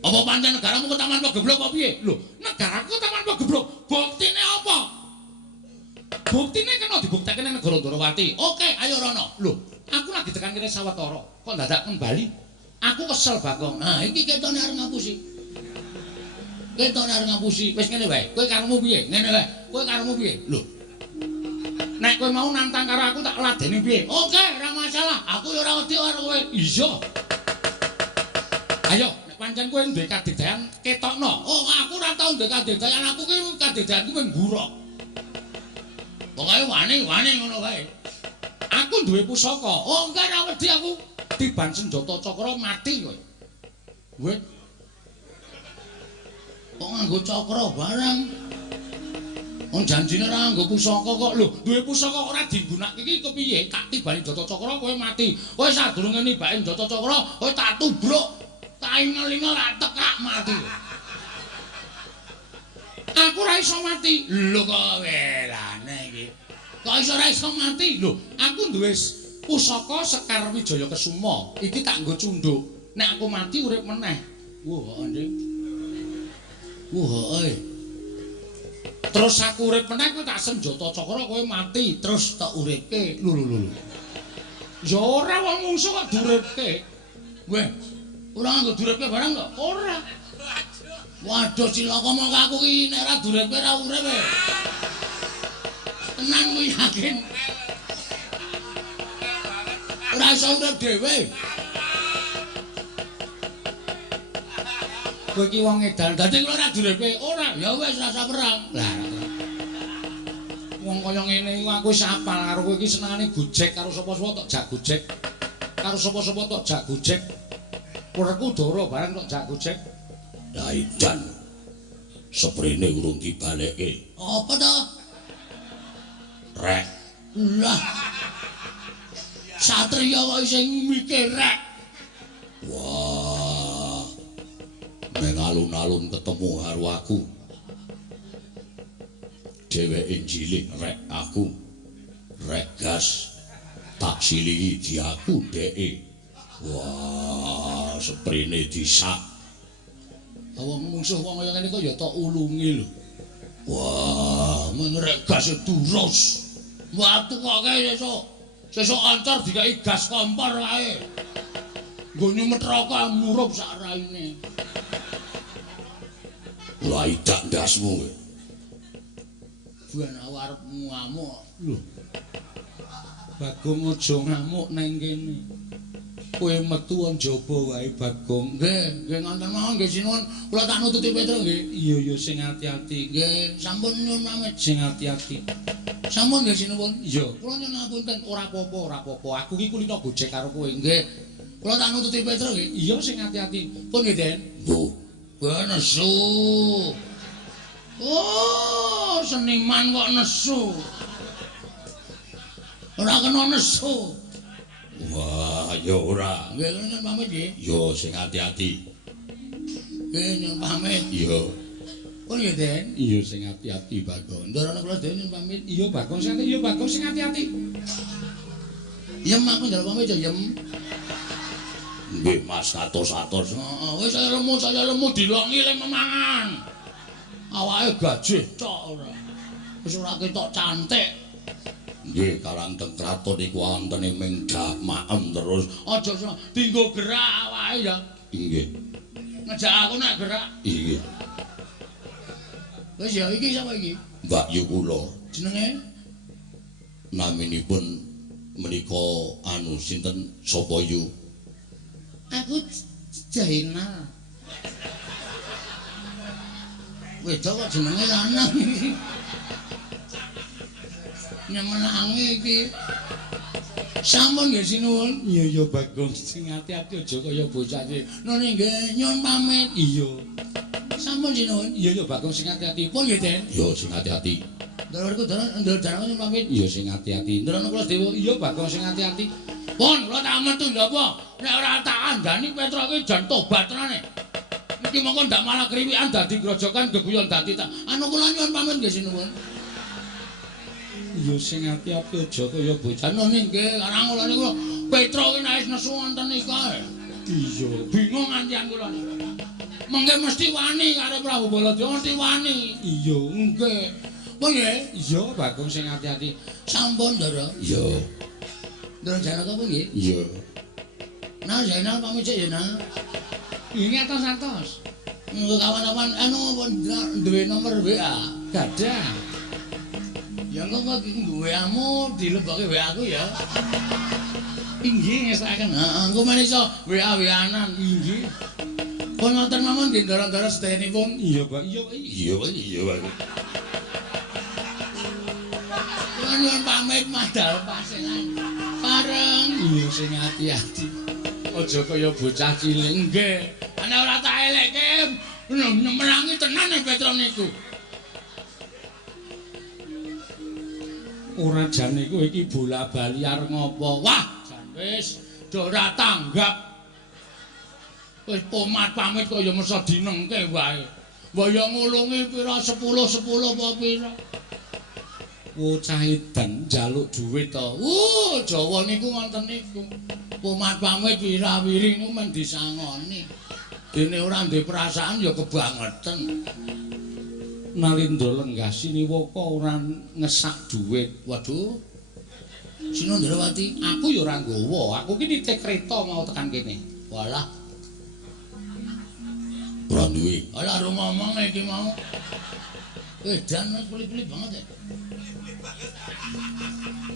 Apa pancen negaramu kok taman pegeblok apa piye? Lho, negaraku taman pegeblok. Buktine apa? Buktine kena dibuktekne ning negara Ndarawati. Oke, ayo rono. Lho, aku lagi tekan kene sawetara. Kok dadak kembali? Aku kesel Bagong. Nah, iki ketone arep ngapusi. Ketone arep ngapusi. Wis ngene wae. Kowe karepmu piye? Ngene wae. Kowe karepmu piye? Lho. Nek kowe mau nantang karo aku tak ladeni piye? Oke, ora masalah. Aku ya ora wedi karo kowe. Iya. Ayo, pancen kowe duwe kadigdayan ketokno. Oh, aku ora tau duwe kadigdayan, aku ki kadigdayanku mung buruk. Pokoke wani ngono wae. Aku duwe pusaka. Oh, enggak ora wedi aku. katiban senjata cakra mati kowe. Wit. Kok nganggo cakra barang? Wong janjine ora nganggo pusaka kok. Lho, duwe pusaka ora digunakke iki kepiye? Tak tibani Jata Cakra kowe mati. Kowe sadurunge nibake Jata Cakra, kowe tak tubruk. Tak ingel-ingel tak tekak mati. Aku ora iso mati. Lho kok welane iki. Kok iso ora iso mati? Lho, aku duwe pusaka Sekar Wijaya Kesuma. Iki tak nggo cundhuk. Nek aku mati urip meneh. Wah, anjing. Wah, terus aku urip meneh kowe tak senjata cakra kowe mati terus tak uripke. Lho. Ya ora wong mungsuh kok duripke. Weh, ora nggo duripke barang kok. Ora. Waduh cilaka mongko aku iki nek ora duripke ora urip. Tenan kowe yakin? Ora iso urip dhewe. Kowe iki wong edan, dadi kula ora duripke. Ora, ya wis rasa perang. Lah. Wong kaya ngene iku aku wis apal karo kowe iki senengane gojek karo sapa-sapa tok jak gojek. Karo sapa-sapa tok jak gojek. Werku dara barang tok jak gojek. Lah edan. Seprene urung dibalekke. Apa to? Rek. Lah. Satriya kok sing mikir rek. Wah. Nek alun-alun ketemu karo aku. Dheweke cilik rek aku. Rek gas. Tak silihi di aku dheke. Wah, seprene disak. Wong mungsuh wong kaya ngene kok ya tok ulungi lho. Wah, mengrek gas durus. Watu kok sesuk. Sesuk ancar dikai gas kompor wae. Nggo nyumet rokok murup sak raine. Lah idak ndasmu kowe. Buan awarepmu ngamuk. Lho. Bagong aja ngamuk nang kene. Kowe metu njaba wae Bagong. Nggih ngonten mawon nggih sinuwun. Kula tak nututi Petro nggih. Iya sing ati-ati. Nggih, sampun nyuwun pamit sing ati-ati. Sampun nggih sinuwun. Iya. Kula nyuwun ngapunten ora apa-apa. Aku iki kulita gojek karo kowe. Nggih. Kula tak nututi Petro nggih. Iya sing ati-ati. Pun nggih, Den. Bu. Nesu. Oh, seniman kok nesu. Ora kena nesu. Wah, ya ora. Nggih, nyuwun pamit nggih. Yo sing ati-ati. Nggih, nyuwun pamit. Yo. Pun nggih, Den. Iya sing ati-ati, Bagong. Ndarane kula dhewe nyuwun pamit. Iya, Bagong sing ati. Iya, Bagong sing ati-ati. Yem aku njaluk pamit ya, Yem. Nggih, Mas, atos-atos. Heeh, wis saya lemu dilongi le memangan. Awake gajih tok ora. Wis ora ketok cantik. Nggih, karang teng kraton iku wonten ming maem terus. Aja dienggo gerak wae ya. Nggih. Ngejak aku nek gerak. Nggih. Wis ya iki sapa iki? Mbak Yu kula. Jenenge? Naminipun menika anu sinten sapa Yu? Aku Jainal. Wedok kok jenenge lanang iki. Nyemenangi iki. Sampun nggih sinuwun. Iya Bagong sing ati-ati aja kaya bocah iki. Nune nggih nyuwun pamit. Iya. Sampun sinuwun. Iya Bagong sing ati-ati. Pun nggih Den. Iya sing ati-ati. Ndaraku ndaraku nyuwun pamit. Iya sing ati-ati. Ndarane kula dewa. Iya Bagong sing ati-ati. Pun kula tak metu napa? Nek ora tak andani Petro iki jan tobat tenane. Iki mongko ndak malah kriwikan dadi grojokan geguyon dadi tak. Anu kula nyuwun pamit nggih sinuwun. Iya sing ati-ati aja kaya bocah. Nune nggih, karang kula niku Petro iki nek nesu wonten iki. Iya, bingung antian kula niku. Mengke mesti wani karo Prabu Baladewa mesti wani. Iya, nggih. Pun nggih? Iya, Bagong sing ati-ati. Sampun, Ndara. Iya. Ndara Janaka pun nggih? Iya. Nah, Zainal pamit sik ya, Nah. Ini atos-atos. Kawan-kawan anu pun duwe nomor WA. Gadah. Ya engko duweamu dilebokke WA aku ya. Inggih ngesakaken. Heeh, engko men iso WA-WA-anan. Inggih. Pun wonten mawon nggih ndara-ndara sedayanipun. Iya, Pak. Iya, Pak. Nyuwun pamit madal pasengan. Pareng. Iya sing ati-ati. Aja kaya bocah cilik nggih. Ana ora tak elekke menangi tenan Petro niku. Ora jan niku iki bola-bali arep ngopo? Wah, jan wis do ora tanggap. Wis pomat pamit kaya mesa dinengke wae. Mbaya ngulungi pira 10 apa pira. Cah edan njaluk dhuwit to. Jawa niku ngoten niku. Pomat pamit wira-wiri niku men disangoni. Dene ora duwe perasaan ya kebangetan. Nalindra lenggah siniwaka ora ngesak dhuwit. Waduh. Sinandrawati, aku ya ora nggawa. Aku ki nitih kreta mau tekan kene. Walah. Ora duwe. Alah ro ngomong iki mau. Edan peli-peli banget ya.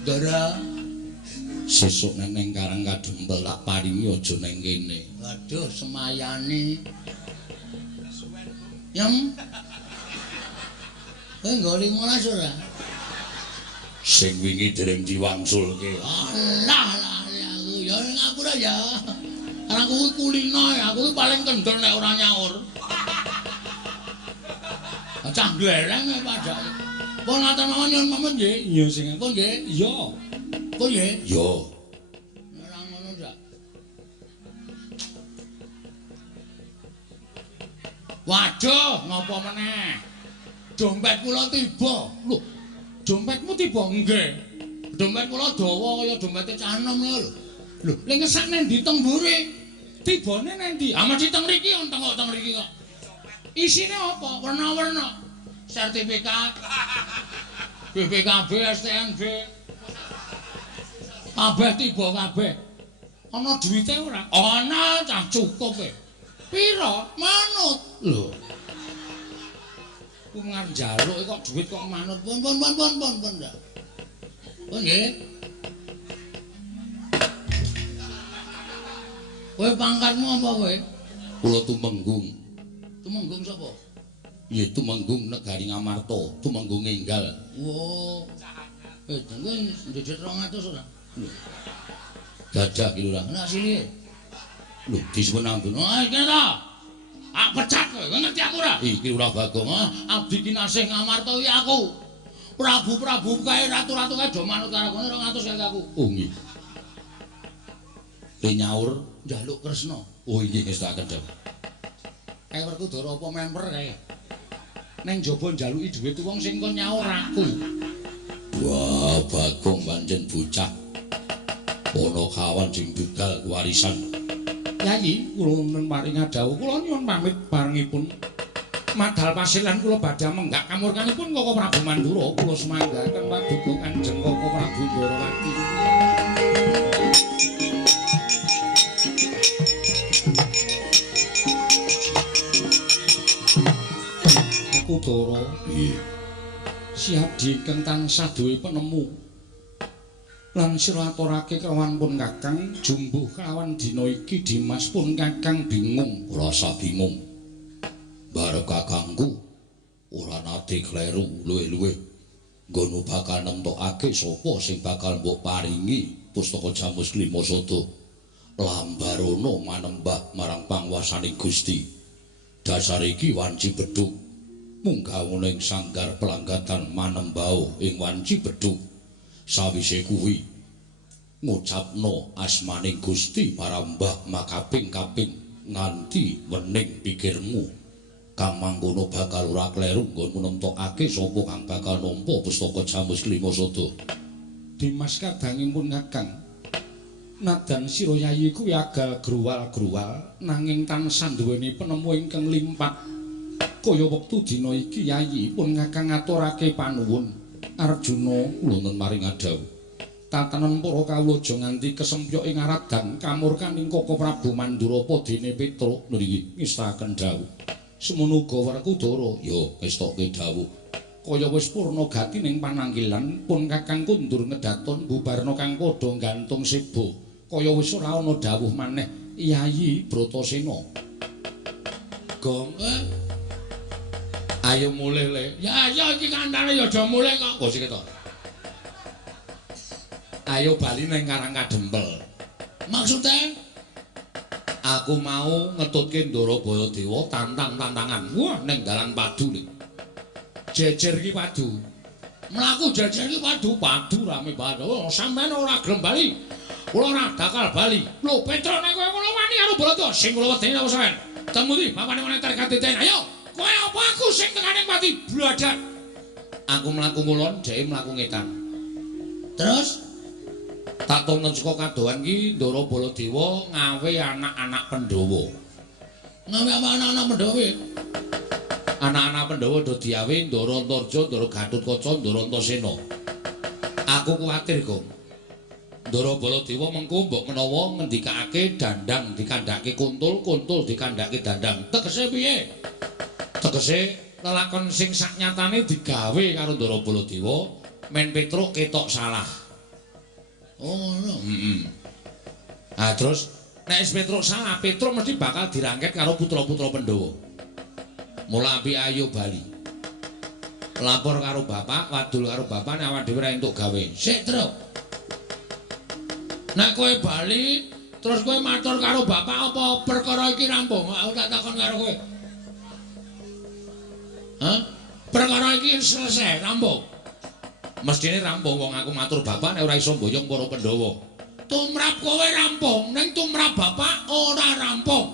Dara sesuk neng Karang Kadempel tak paringi aja neng kene. Waduh semayane. Yang enggak 15 ora. Sing wingi dereng diwangsulke. Alah aku ya ngapura ya. Karena aku kulino ya, aku paling kendel nek ora nyaur. Cah glereng padake. Pun ngaten mawon nyuwun pamit nggih. Iya sing pun nggih. Iya. Pun nggih. Iya. Ora ngono ndak. Waduh, napa meneh? Dompet kula tiba. Lho, dompetmu tiba nggih. Dompet kula dawa kaya dompete cah enom lho. Lho, lek ngesak nang ndi teng mburi? Tibane nang ndi? Ah mesti teng mriki teng mriki kok. Isine apa? Werna-werna. Sertifikat. BPKB, STNB. Kabeh tiba kabeh. Ana duwite ora? Ana, cah cukup e. Pira? Manut. Lho. Ku ngarep njaluk kok duit kok manut. Pun ndak. Pun nggih. Kowe pangkatmu apa kowe? Kula Tumenggung. Tumenggung sapa? Ya Tumenggung Negari Ngamarta, Tumenggung Enggal. Wo. Jenenge ndedet 200 ora? Lho. Dadah ki lurah. Nek asline. Lho, disuwun ampun. Ah, kene ta. Ah pecat kowe, ngerti aku ora? Iki ora Bagong. Abdi Kinasih Ngamarta iki aku. Prabu-prabu kae ratu-ratu kae do manut karo kowe 200 kae aku. Oh nggih. Le nyaur njaluk Kresna. Oh nggih wis tak kendhep. Kae Werkudara apa member kae. Ning jaba njaluki dhuwit wong sing kon nyaur aku. Wah, Bagong pancen bocah. Ana kawan sing dugal warisan. Yayi, kula nun paring dawuh, kula nyuwun pamit barengipun. Madal pasilan kula badhe menggak kamurkanipun Koko Prabu Mandura, kula semanggaken paduka Kanjeng Koko Prabu Ndrawati. Kudara, nggih. Siap dingkeng tansah duwe penemu. Lan sira aturake kelawan pun Kakang jumbuh kelawan dina iki Dimas pun Kakang bingung, rasa bingung. Barep kakangku ora nate kleru luwih-luwih. Nggono bakal nemtokake sapa sing bakal mbok paringi pustaka Jamus Klimasada. Lambarono manembah marang panguwasaning Gusti. Dasar iki wanci bedhug. Munggah ing sanggar pelanggatan manembao ing wanci bedhug. Sawise kuwi ngucapno asmaning Gusti marambah makaping-kaping nganti wening pikirmu kang mangkono bakal ora kleru nggonmu nemtokake sapa kang bakal nampa pustaka Jamus Klimasada. Dimas kadangipun Kakang nadan sira yayi kuwi agal gruwal-gruwal nanging tansah duweni penemu ingkang limpat kaya wektu dina iki yayi pun Kakang ngaturake panuwun Arjuna kula nun maring dawuh. Tatanen para kawula aja nganti kesempyok ing aradang kamurkaning Koko Prabu Mandura padene Petruk niki ngestaken dawuh. Semono uga Werkudara ya ngestokke dawuh. Kaya wis purna gati ning pananggilan pun Kakang kundur ngedaton bubarna kang padha gantung sebo. Kaya wis ora ana dawuh maneh Yayi Bratasena. Gong ayo mulih le. Ya iki kandhane ya aja mulih kok. Kok sik to. Ayo bali ning Karang Kadempel. Maksude Aku mau ngetutke Ndara Baladewa tantang-tantangan. Wah, ning dalan padu lho. Jejer iki padu. Mlaku jejer iki padu rame banget. Oh, sampean ora gelem bali. Kula ora bakal bali. Lho, Petro nek kowe ngono wani karo Baladewa sing kula wedeni apa sampean? Temu ndi bapane moneter kaditen. Ayo, kowe apa aku sing tekaning pati bladak. Aku mlaku ngulon, dhek mlaku ngetan. Terus tak tonton saka kadohan ki Ndara Baladewa ngawe anak-anak Pandhawa. Ngawe apa anak-anak Pandhawa? Anak-anak Pandhawa do diawe Ndara Antarja, Ndara Gatotkaca, Ndara Antasena. Aku kuwatir, Gong. Ndara Baladewa mengko mbok menawa ngendikake dandang dikandhake kuntul, kuntul dikandhake dandang. Tegese piye? Tegese lelakon sing saknyatane digawe karo Ndara Baladewa, men Petruk ketok salah. Oh ngono. Ah terus nek Petruk salah, Petruk mesti bakal dirangket karo putra-putra Pandhawa. Mula apik ayo bali. Lapor karo bapak, wadul karo bapak nek awak dhewe ora entuk gawe. Sik, Truk. Nek kowe bali, terus kowe matur karo bapak apa perkara iki rampung? Aku tak takon karo kowe. Hah? Perkara iki selesai, rampung. Mestine rampung wong aku matur bapak nek ora iso mboyong para Pandhawa. Tumrap kowe rampung, ning tumrap bapak ora rampung.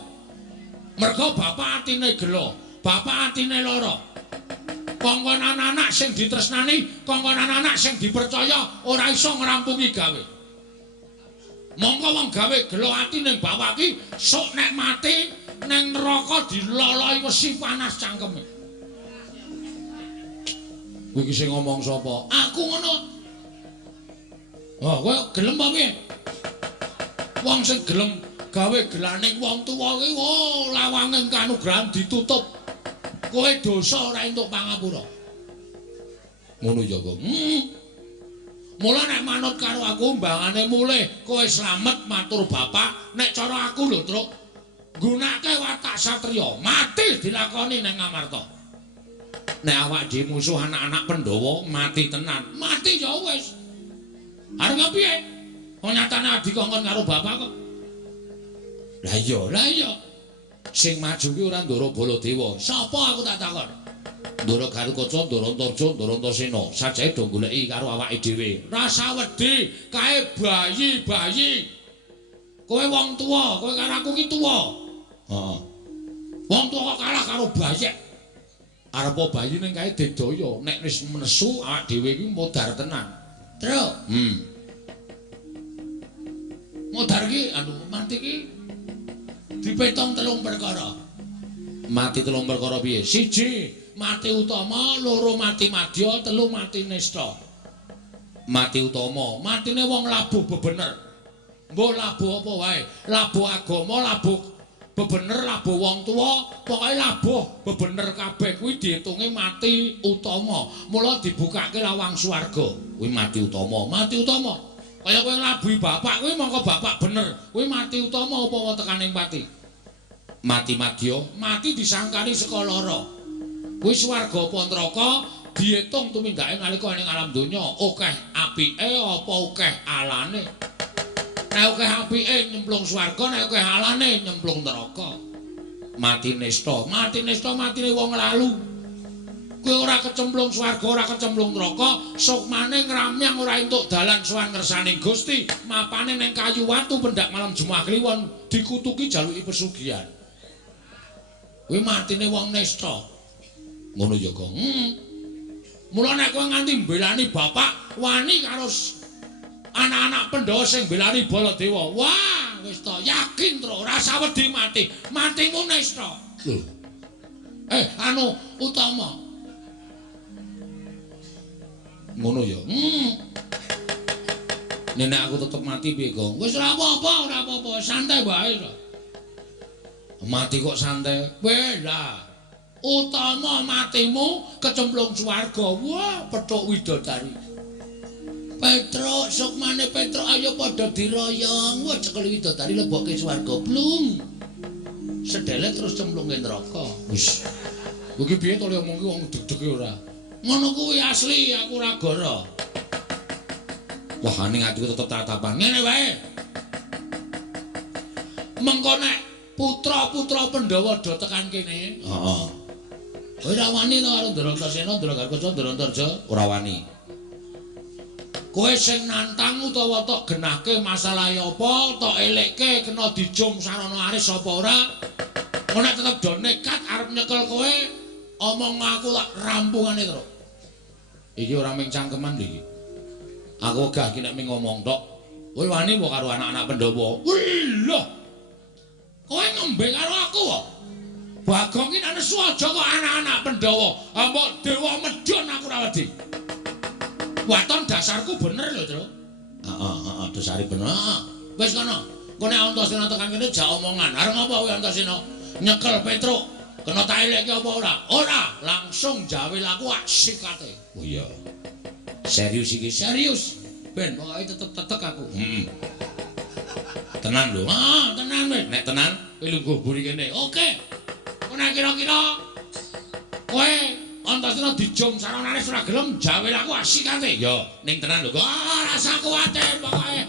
Mergo bapak atine gelo, bapak atine lara. Kongkonan anak sing ditresnani, kongkonan anak sing dipercaya ora iso ngrampungi gawe. Monggo wong gawe gelo ati ning bapak iki sok nek mati ning neraka diloloi wesi panas cangkeme. Kowe iki sing ngomong sapa? Aku ngono. Oh, kowe gelem apa piye? Wong sing gelem gawe gelaning wong tuwa kuwi lawange kanugrahan ditutup. Kowe dosa ora entuk pangapura. Ngono ya, Kok. Mula nek manut karo aku mbangane mulih kowe slamet matur bapak, nek cara aku lho, Truk. Gunake watak satriya, mati dilakoni ning Ngamarta. Nek awak dhewe musuh anak-anak Pandhawa mati tenan, mati ya wis. Arep piye? Wong nyatane adi kongkon karo bapak kok. Lah iya. Sing maju ki ora Ndara Baladewa. Sapa aku tak takon? Ndara Gatotkaca, Ndara Antarja, Ndara Antasena. Sajake do goleki karo awake dhewe. Rasa wedi kae bayi-bayi. Kowe wong tuwa, kowe karo aku ki tuwa. Heeh. Wong tuwa kok kalah karo bayek. Arep bayi ning kae digdaya, nek wis menesu awak dhewe iki modar tenan. Truk. Modar ki mati ki dipetong 3 perkara. Mati 3 perkara piye? 1 mati utama, 2 mati madya, 3 mati nista. Mati utama, matine wong labuh bebener. Mbok labuh apa wae, labuh agama, labuh bebener, labuh wong tuwa, pokoke labuh bebener kabeh kuwi diitunge mati utama. Mula dibukake lawang swarga. Kuwi mati utama, mati utama. Kaya kowe nglabuhi bapak kuwi mongko bapak bener. Kuwi mati utama apa tekaning pati. Mati madya, mati disangkani saka lara. Kuwi swarga apa neraka diitung tumindake nalika ning alam donya, akeh apike apa akeh alane. Nek akeh apike nyemplung swarga, nek akeh alane nyemplung neraka. Mati nista, matine wong lalu. Kowe ora kecemplung swarga, ora kecemplung neraka, sukmane ngramyang ora entuk dalan sowan ngersane Gusti, mapane ning kayu watu pendak malam Jumat Kliwon dikutuki jaluki pesugihan. Kuwi matine wong nista. Ngono ya, Gong. Mula nek kowe nganti mbelani bapak, wani karo anak-anak Pandhawa sing mbelani Baladewa. Wah, wis to yakin tro, rasa wedi mati. Matimu nista. Lho. Utama. Ngono ya. Nek aku tetep mati piye, Gong? Wis ora apa-apa, santai wae to. Mati kok santai? Weh lah. Utama matimu kecemplung swarga. Wah, petuk widodari. Petruk, sukmane Petruk ayo padha diroyong. Wah, cekel widodari lebokke swarga. Blung. Sedelet terus cemplunge neraka. Wis. Iki piye to le omongke wong deg-dege ora? Ngono kuwi asli, aku ora goro. Wah, ning atiku tetep tatapan. Ngene wae. Mengko nek putra-putra Pandhawa do tekan kene. Heeh. Kowe ora wani to karo Ndarantasena, Ndragarkaca, Ndarantarja? Ora wani. Kowe sing nantang utawa tok genahke masalahe apa, tok elekke kena dijum sarana aris apa ora? Nek tetep do nekat arep nyekel kowe, omong aku tak rampungane terus. Iki ora ming cangkeman lho iki. Aku gah iki nek ming ngomong tok. Kowe wani apa karo anak-anak Pandhawa? Wih lho. Kowe ngombe karo aku kok. Bagong iki nek nesu aja kok anak-anak Pandhawa. Mbok Dewa Medun aku ora wedi. Waton dasarku bener lho, Tru. Heeh, dasare bener. Wis ngono. Kowe nek Antasena tekan kene jak omongan. Arep apa kowe Antasena? Nyekel Petruk. Kena tak elekke apa ora? Ora, langsung jawe laku sikate. Oh iya. Serius iki, serius. Ben pokoke tetep aku. Tenan lho. Tenan wis. Nek tenan, kowe lungguh buri kene. Oke. Kowe nek kira-kira kowe Antasena dijum saranane ora gelem jawe laku asikate. Ya, ning tenan lho. Ora rasa kuwatir pokoke.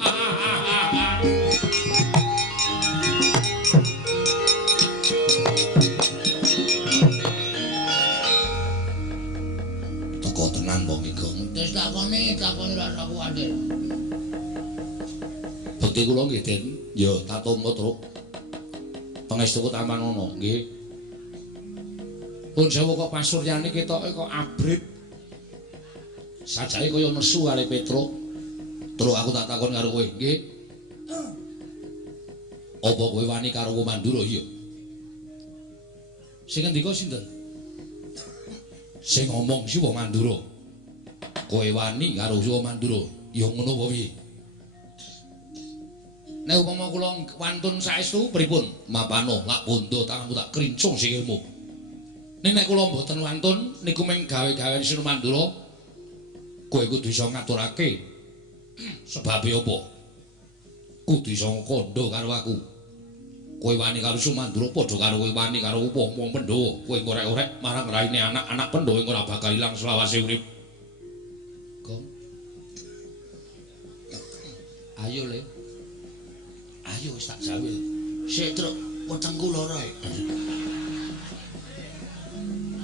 Teko tenan wong iki. Wis takoni ora rasa kuwatir. Bekti kula nggih, Den. Ya, tak tumut, Truk. Pangestuku Tampanono, nggih. Pun sewu kok pasuryane ketoke kok abrit. Sajake kaya nesu kali Petruk. Terus aku tak takon karo kowe, nggih. Apa kowe wani karo Mandura ya? Sing ngendika sinten? Sing ngomong si wong Mandura. Kowe wani karo wong Mandura, ya ngono apa piye? Nek upama kula wantun saestu pripun? Mapano, lak bondo tanganmu tak krincung sikilmu. Nek kula mboten wantun niku mung gawe-gawe Sinu Mandura, kowe kudu iso ngaturake. Sebabe apa? Kudu iso kandha karo aku. Kowe wani karo Sinu Mandura padha karo kowe wani karo wong Pandhawa. Kowe ngorek-orek marang raine anak-anak Pandhawa ora bakal ilang selawase urip. Kong. Ayo Le. Ayo wis tak jawe. Sik Truk, wetengku lara.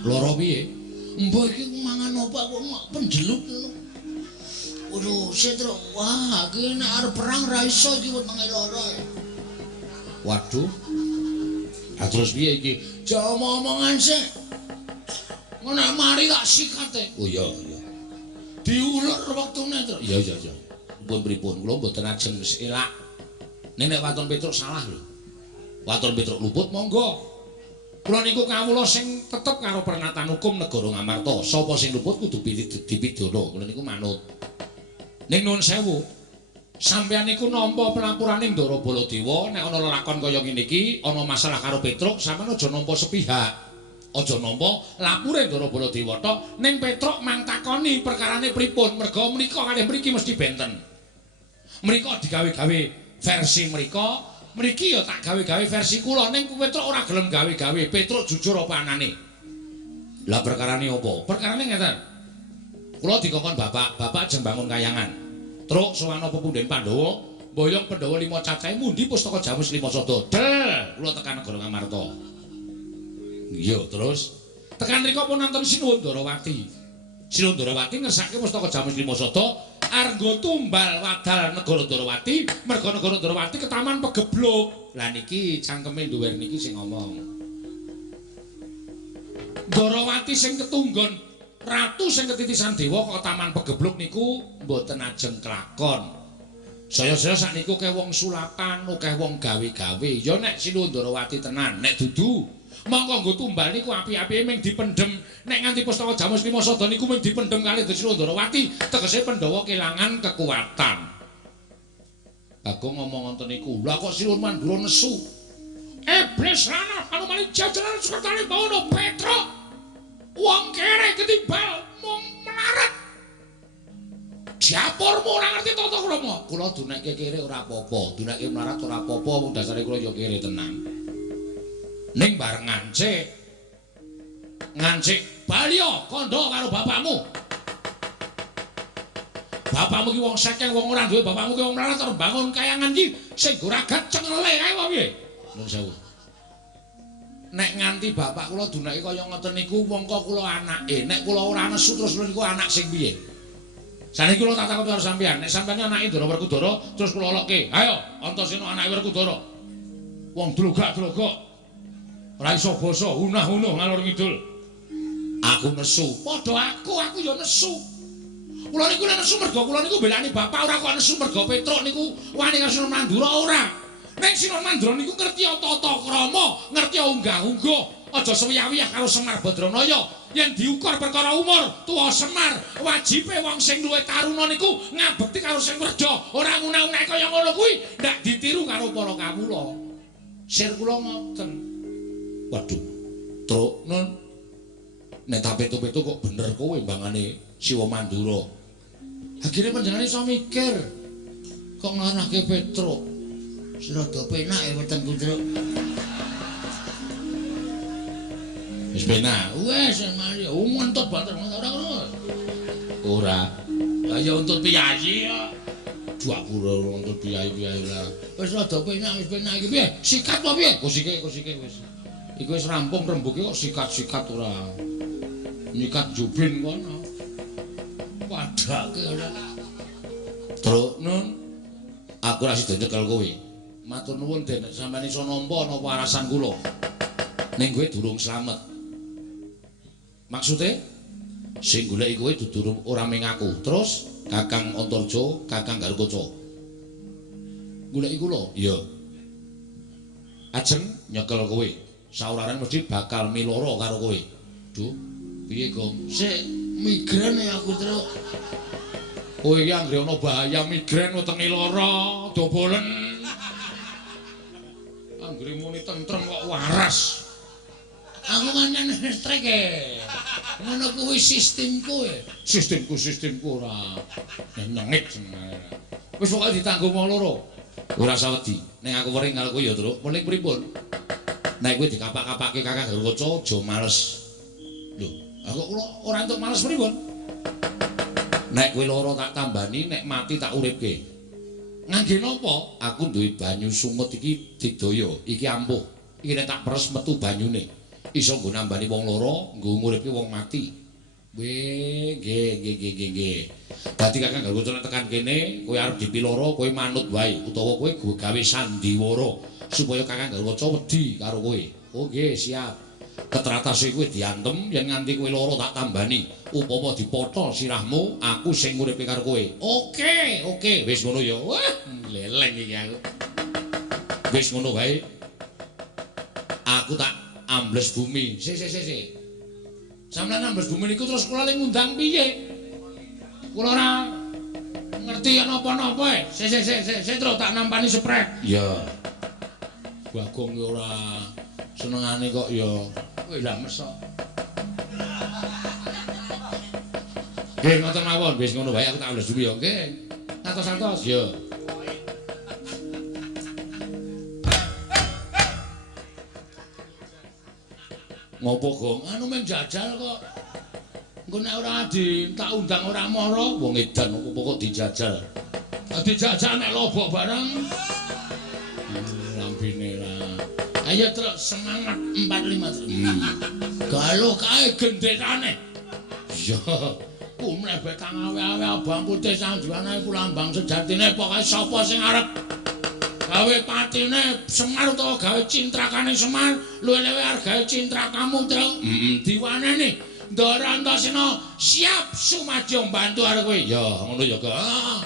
Lara piye? Mbok iki mangan apa kok penjelut ngono. Waduh, Setro. Wah, iki nek arep perang ra iso iki wetenge lara. Waduh. Terus piye iki? Jam omongan sik. Ngono mari tak sikate. Oh iya, iya. Diulur wektune, Tru. Iya, iya, iya. Pun pripun? Kula mboten ajeng elak. Nek Waton Petruk salah lho. Waton Petruk luput monggo. Kula niku kawula sing tetep karo pernatan hukum negara Ngamarta. Sapa sing luput kudu dipidana. Kula niku manut. Ning nuwun sewu. Sampeyan niku nampa pelapurane Ndara Baladewa nek ana lelakon kaya ngene iki, ana masalah karo Petruk, sampeyan aja nampa sepihak. Aja nampa lapure Ndara Baladewa tok, ning Petruk mang takoni perkarane pripun, merga menika kalih mriki mesti benten. Mrika digawe-gawe versi mrika, mriki ya tak gawe-gawe versi kula, ning Petruk ora gelem gawe-gawe. Petruk jujur apa anane. Lah perkarane apa? Perkarane ngeten. Kula dikongkon bapak ajeng bangun kayangan. Truk sowana pepunden Pandhawa, mboyong Pandhawa 5 cacahe mundi pustaka Jamus 5 sada. Del, kula tekan negara Ngamarta. Iya, terus tekan mriko pun nonton Sinuwun Ndarawati. Sinuwun Ndarawati ngersake pustaka Jamus 5 sada arga tumbal wadal negara Ndarawati, merga negara Ndarawati ketaman pegebluk. Lah niki cangkeme duwer niki sing ngomong. Ndarawati sing ketunggon ratu sing ketitisan dewa kok taman pegebluk niku mboten ajeng kelakon. Saya-saya sakniku akeh wong sulatan, akeh wong gawe-gawe. Ya nek Sinuwun Ndarawati tenan, nek dudu mongko nggo tumbal niku api-apike mung dipendhem. Nek nganti pustaka Jamus 5 sada niku mung dipendhem kalih Sinuwun Ndarawati, tegese Pandhawa kelangan kekuatan. Bagong ngomong ngoten niku. Lah kok Sinuwun Mandura nesu. Iblis lanang anu mali jajaran sekretare bawana Petruk. Wong kere ketimbal mung melarat. Diapurmu ora ngerti tata krama. Kula dunekke kere ora apa-apa, dunekke melarat ora apa-apa, wong dasare kula ya kere tenan. Ning bareng ngancik Balya kandha karo bapakmu. Bapakmu ki wong sekeng, wong ora duwe, bapakmu ki wong melarat arep bangun kayangan ki sing goragat cengele kae wae piye? Nuwun sewu. nek nganti bapak kula dunake kaya ngoten niku mongko kula anake. Nek kula ora nesu terus kula niku anak sing piye? Saniki kula tak takon karo sampean, nek sampean anake Ndara Werkudara terus kula lokke. Ayo, Antasena anake Werkudara. Wong dlogak-dlogok. Ora iso basa, hunah-hunuh ngalor ngidul. Aku nesu. Padha aku ya nesu. Kula niku nek nesu mergo kula niku belani bapak ora kok nesu mergo Petruk niku wani karo Sinon Mandura ora. Nek Sinon Mandura niku ngerti tata krama, ngerti unggah-ungguh, aja sewiyah-wiyah karo Semar Badranaya. Yen diukur perkara umur, tuwa Semar, wajibe wong sing luwih taruna niku ngabekti karo sing werda, ora nguna-unek kaya ngono kuwi, ndak ditiru karo para kawula. Sir kula ngoten. Waduh. Truk nun. Nek tak petu-petu kok bener kowe mbangane Siwa Mandura. Akhire panjenengane iso mikir. Kok ngarahke Petruk. Rada penak ya wetengku, Truk. Wis penak. Wes mari untut banter ora ngono. Ora. Lah ya untut piyayi ya. Dua pura untut piyayi-piyayi lah. Wis rada penak iki piye? Sikat apa piye? Kusike wis. Iku wis rampung rembuke kok sikat-sikat ora. Nyikat jubin kono. Padake ora. Truk nun. Aku ra sida nyekel kowe. Matur nuwun Den, sampeyan iso nampa napa arasan kula. Ning kowe durung slamet. Maksude sing goleki kowe dudu ora mung aku. Terus Kakang Antarja, Kakang Garukaca. Goleki kula? Iya. Ajeng nyekel kowe. Saurane mesti bakal miloro karo kowe. Duh, piye, Gong? Sik migren aku, Truk. Kowe iki anggere ana bahaya migren wetenge lara, dobolen. Anggere muni tentrem kok waras. Aku kan listrik e. Ngono kuwi sistemku e. Sistemku ora nyengit seneng. Wis pokoke ditanggung wong loro. Ora usah wedi. Ning aku wering karo kowe ya, Truk. Muling pripun? Nek kowe dikapak-kapake Kakang Garukaca aja males. Lho, aku ora entuk males pripun? Nek kowe lara tak tambani, nek mati tak uripke. Ngangge napa? Aku duwe banyu sumut iki didaya, iki ampuh. Iki nek tak peres metu banyune. Iso nggo nambani wong lara, nggo nguripke wong mati. Nggih. Dadi Kakang Garukaca nek tekan kene, kowe arep dipiloro, kowe manut wae utawa kowe gawe sandiwara supaya Kakang Garukaca wedi karo kowe. Oh nggih, siap. Ketratase kowe diantem yen nganti kowe lara tak tambani. Upama dipotol sirahmu, aku sing nguripe karo kowe. Oke, wis ngono ya. Wah, leleng iki aku. Wis ngono wae. Aku tak ambles bumi. Sik. Sampeyan ambles bumi niku terus kula ling ngundang piye? Kula ora ngerti napa-napa. Sik, terus tak nampani sprek. Iya. Bagong ya ora senengane kok ya. Kowe lha mesok. Nggih, ngoten mawon. Wis ngono wae aku tak ambles bumi ya. Nggih. Santos. Ya. Ngopo, Gong? Anu men jajal kok. Engko nek ora tak undang ora mara, wong edan opo kok dijajal. Dijajal nek lobok bareng. Lambene lah. Ayo terus semangat 45. Galuh kae gendetane. Ya, ku mlebet awe-awe abang putih sanjuane ku lambang sejatine pokoke sapa sing arep gawe patine Semar utawa gawe cintrakane Semar, luwe-luwe arep gawe cintrakamu, Truk. Diwaneni Ndara Antasena siap sumajung bantu arek kowe. Ya, ngono ya, Kak.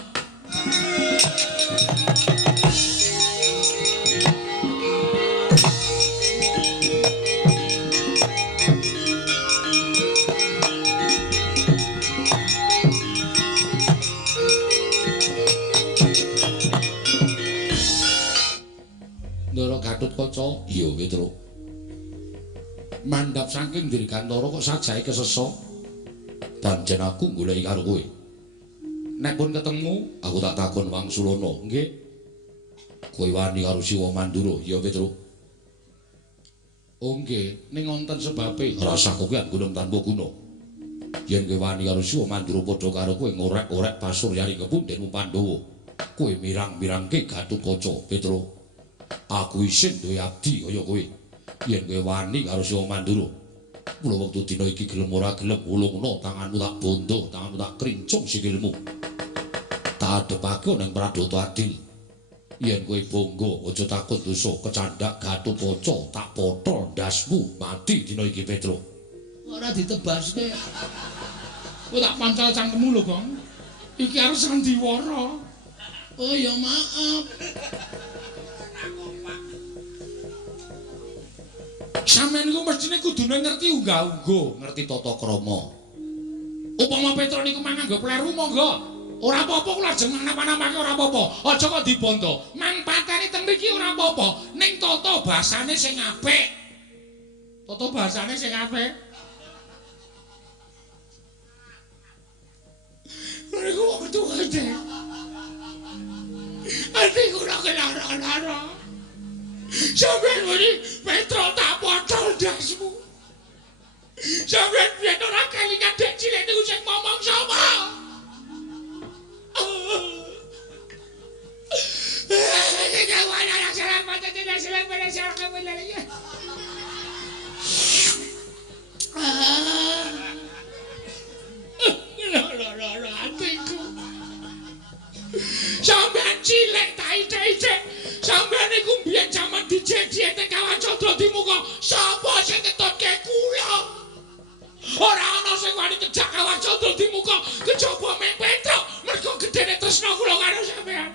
Ndara Gatotkaca, iya kowe, Truk. Mandhap saking Dirgantara kok sajahe kesesa. Pancen aku goleki karo kowe. Nek pun ketemu, aku tak takon Wangsulana, nggih. Kowe wani karo Siwa Mandura, ya Petruk. Oh nggih, ning wonten sebabe. Rasa kowe gunung tanpa guna. Yen kowe wani karo Siwa Mandura padha karo kowe ngorek-orek pasuryani kepundhenmu Pandhawa. Kowe mirang-mirangke Gatotkaca, Petruk. Aku isin duwe abdi kaya kowe. Yen kowe wani karo Siwa Mandura, mula wektu dina iki gelem ora gelem wulungna tanganmu tak bondo, tanganmu tak krincung sikilmu. Tak adepake ning Pradata Adil. Yen kowe bangga aja takut dosa kecandhak Gatotkaca tak potol ndasmu mati dina iki Petra. Ora ditebaske. Kowe tak pancal cangkemmu lho, Gong. Iki arep sandiwara. Oh ya maaf. Sampeyan niku mestine kudune ngerti unggah-ungguh, ngerti tata krama. Upama Petra niku manganggo pleru monggo. Ora apa-apa kula lajeng napa-napake ora apa-apa. Aja kok dibondo. Mang pateni teng mriki ora apa-apa, ning tata basane sing apik. Tata basane sing apik. Niku wong tuwa iki. Ati kula kelara-lara. Sampeyan muni Petra tak potol dasmu. Sampeyan biyen ora kelingan dek cilik niku sing ngomong sapa? Sampeyan cilik ta icik-icik. Sampeyan niku mbiyen jaman dijejek teng Kawacandra Dimuka. Sapa sing ngetutke kula? Ora ana sing wani kejak Kawacandra Dimuka kejaba mek Petra mergo gedene tresna kula karo sampeyan.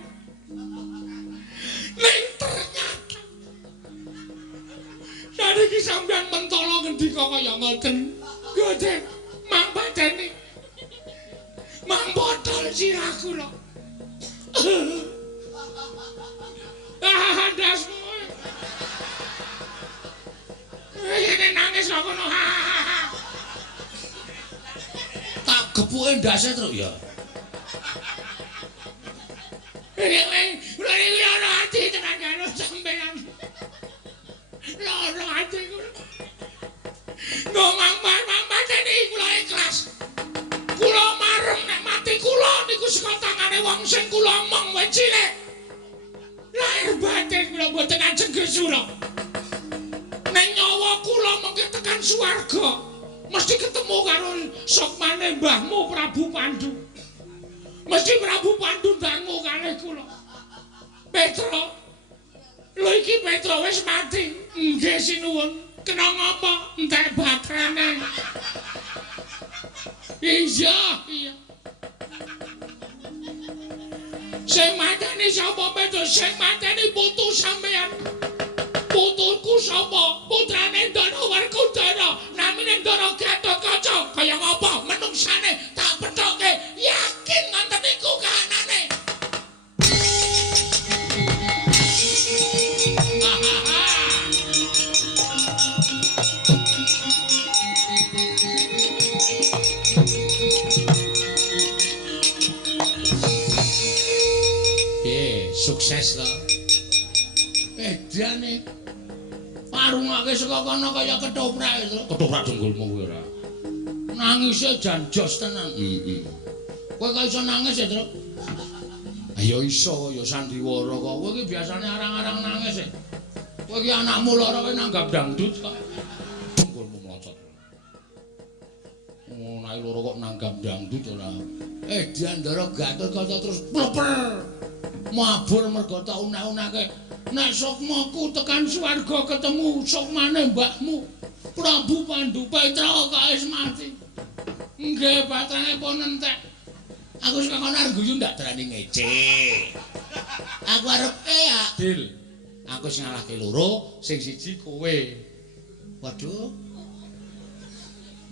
Ning ternyata saniki sampeyan mentolo ngendika kaya ngoten. Gede mang pateni. Mang botol sirah kula. Dasmu. Ini nangis kok ngono. Tak gepuke ndase terus ya. Ini ora ati tenan karo sampean. Loro ati kula. Ngomong pateni kula ikhlas. Kula marem nek mati kula niku saka tangane wong sing kula omong wae cilik. Lahir batin kula mboten ajeng gesura. Nek nyawa kula mengke tekan swarga, mesti ketemu karo sokmane mbahmu Prabu Pandu. Mesti Prabu Pandu dangu kalih kula. Petra. Lho iki Petra wis mati. Nggih sinuwun. Kena ngapa? Entek batrane. Iya. Sing mateni sapa Petra? Sing mateni putu sampean. Putuku sapa? Putrane Ndara Werkudara. Namine Ndara Gatotkaca. Kaya ngapa menungsane tak pethoke yakin ngoten niku kahanane. Sukses to. Edane parungake saka kono kaya ketoprak to. Ketoprak jenggulmu kuwi ora. Nangise jan jos tenan. Kowe kok iso nangis ya, Tru? Ya iso ya sandiwara kok. Kowe iki biasane arang-arang nangis. Kowe iki anakmu lara kowe nanggap dangdut kok. Jenggulmu mlocot. Nai loro kok nanggap dangdut ora. Diandara Gatotkaca terus pleper. Mabur mergo tak unek-uneke nek sukmaku tekan swarga ketemu sukmane mbakmu Prabu Pandu Petra kok wis mati. Nggih batrane pun entek. Aku sing kono arep guyu ndak terani ngece. Aku arep ya. Dil. Aku sing ngalahke loro, sing siji kowe. Waduh.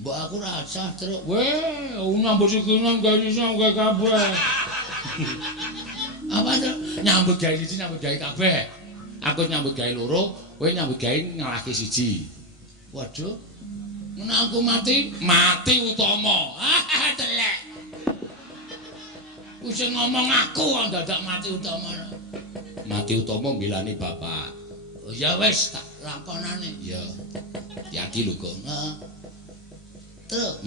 Mbok aku rasah terus. Weh, nyambut sikinan gawe iso gawe kabeh. Apa to? Nyambut gawe siji nyambut gawe kabeh. Aku nyambut gawe loro, kowe nyambut gawe ngalahke siji. Waduh. Nek aku mati utama. Telek. Ku sing ngomong aku kok dadak mati utama. Mati utama mbelani bapak. Oh ya wis tak lakonane. Ya. Hati lho, Gong. Terus.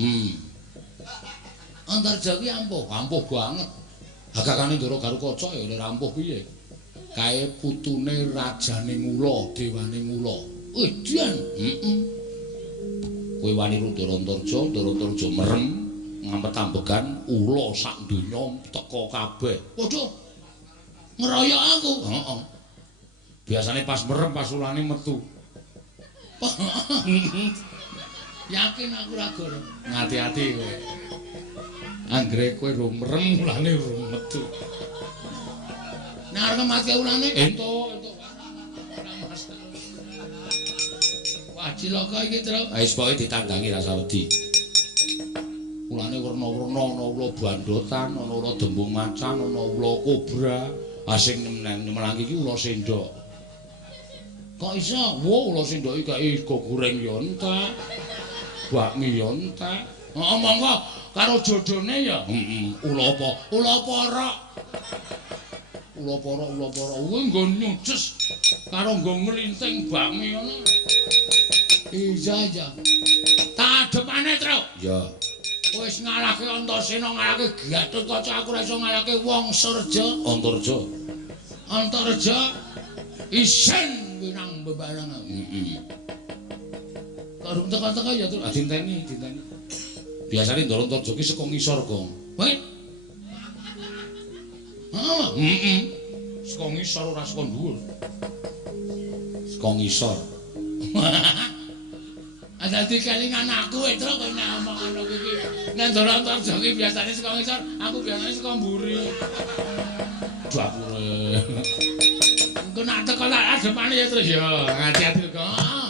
Antarja kuwi ampuh banget. Hakakane Ndara Garukaca ya ora ampuh piye. Kae putune rajane Ngula, dewane Ngula. Edian. Kowe wani Ndara-Antarja merem ngampet ambegan ula sak donya teka kabeh. Padha ngeroyok aku. Heeh. Biasane pas merem pas ulane metu. Yakin aku ra goreng. Ngati-ati kowe. Anggere kowe ro merem ulane ro metu. Nek arep mati ulane entuk. Wah, cilaka iki, Tru. Wis pokoke ditandangi rasa wedi. Ulane werna-werna ana ula bandotan, ana ula dembung macan, ana ula kobra. Asing nemelang iki ula sendok. Kok iso? Wo ula sendok iki go goreng ya entek. Bakmi ya entek. Heeh, monggo karo jodone ya. Ula apa? Ula porok. Ula porok. Kuwi nggo nyuces karo nggo nglinting bakmi ngono. Iya. Tak adepane, Tru. Ya. Wis ngalahke Antasena, ngalahke Gatut Kaca, aku ora iso ngalahke wong Surja. Antarja isen winang bebarang. Karo teka-teka ya, Tru. Dinteni. Biasane Ndara-Antarja ki saka ngisor, Kong. Weh. Heeh. Saka ngisor ora saka dhuwur. Saka ngisor. Dadi kelingan aku Tru kok ngomong ngono iki. Nek Ndara-Antarja ki biasane saka ngisor, aku biasane saka mburi. Dapure. Engko nak teko tak adepane ya Tru ya. Hati-hati kok.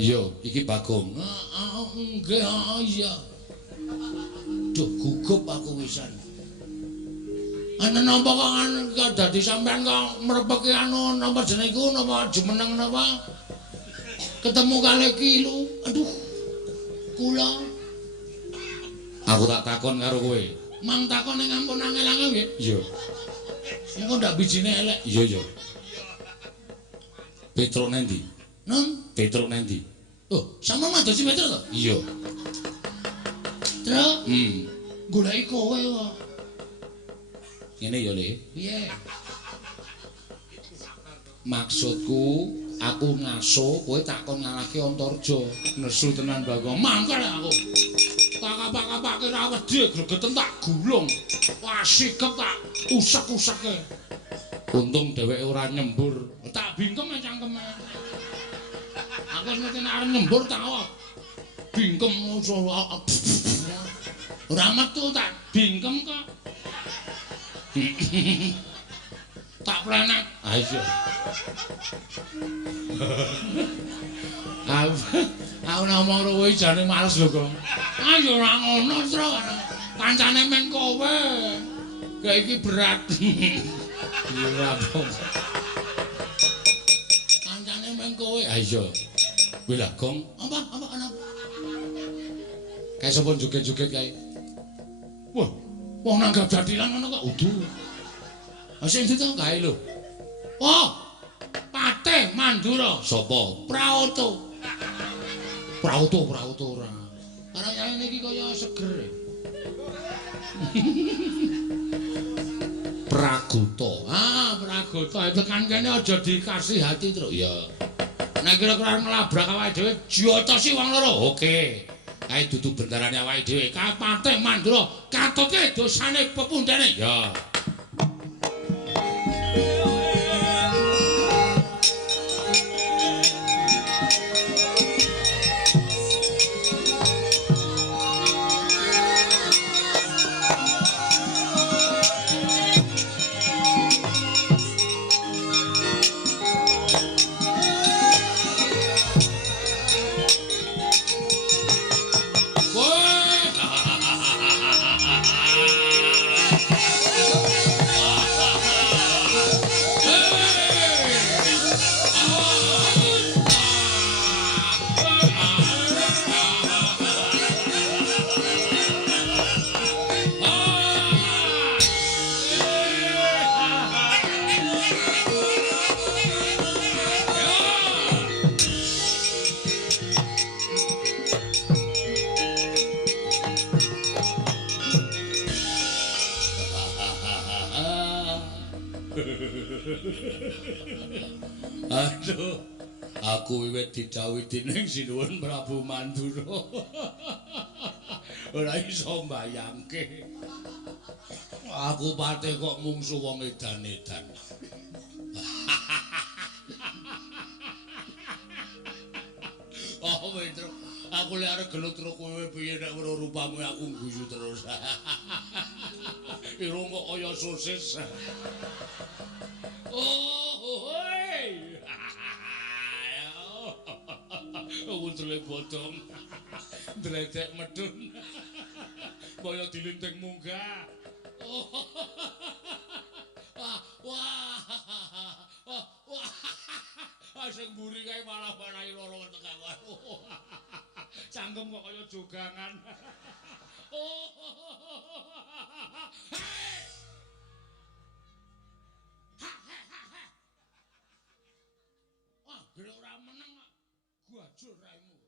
Iya, iki Bagong. Nggih, iya. Duh, gugup aku wisan. Ana napa kok dadi sampean kok mrepeki anu napa jenenge iku napa jumeneng napa? Ketemu kalih Kilu. Aduh. Kula. Aku tak takon karo kowe. Mang takon ning ampun angel-angel nggih? Iya. Engko ndak bijine elek. Iya. Petruk nendi? Nun, Petruk nendi? Oh, sama madosi Petruk to? Iya. Tru? Goleki kowe kok. Ngene ya, Le. Piye? Maksudku aku ngaso kowe takon ngalahke Antarja. Nesu tenan Bagong. Mangkel aku. Tak kapak-kapake ra wedi gregeten tak gulung. Wah, sikep tak usak-usake. Untung dheweke ora nyembur. Tak bingkem cangkeme. Aku mesti nek arep nyembur tak bingkem ora metu tak bingkem kok. Tak plenek. Ah iya. Aku ngomong karo kowe jane males lho, Kong. Ayo ora ngono, Tru. Kancane men kowe. Kayak iki berat. Iya, Bong. Kancane men kowe. Ah iya. Kowe lah, Gong. Apa? Kayak sapa joget-joget kae. Wah, wong nanggap jadilan ngono kok udu. Sing itu kae lho. Oh, Patih Mandura. Sapa? Praoto ora. Karena nyane iki kaya seger. Pragoto. Pragoto. Tekan kene aja dikasih hati, Tru. Ya. Nek kira-kira nglabrak awake dhewe diotosi wong loro. Oke. Kae dudu bendarane awake dhewe. Patih Mandura katoke dosane pepundhane. Ya. Lho, aku wiwit didhawuhi dening Sinuwun Prabu Mandura. Ora iso mbayangke. Aku pate kok mungsu wong edan-edan. Oh, Petro, aku lek arep gelut karo kowe piye nek weruh rupamu aku guyu terus. Irung kok kaya sosis. Oh, hoi. Wuntrule bodong. Dledek medun. Kaya dilinting munggah. Wah. Sing mburi kae malah-malahi lara tekan aku. Cangkem kok kaya jogangan. Wah, gere ora meneng. Gua ajur raimu.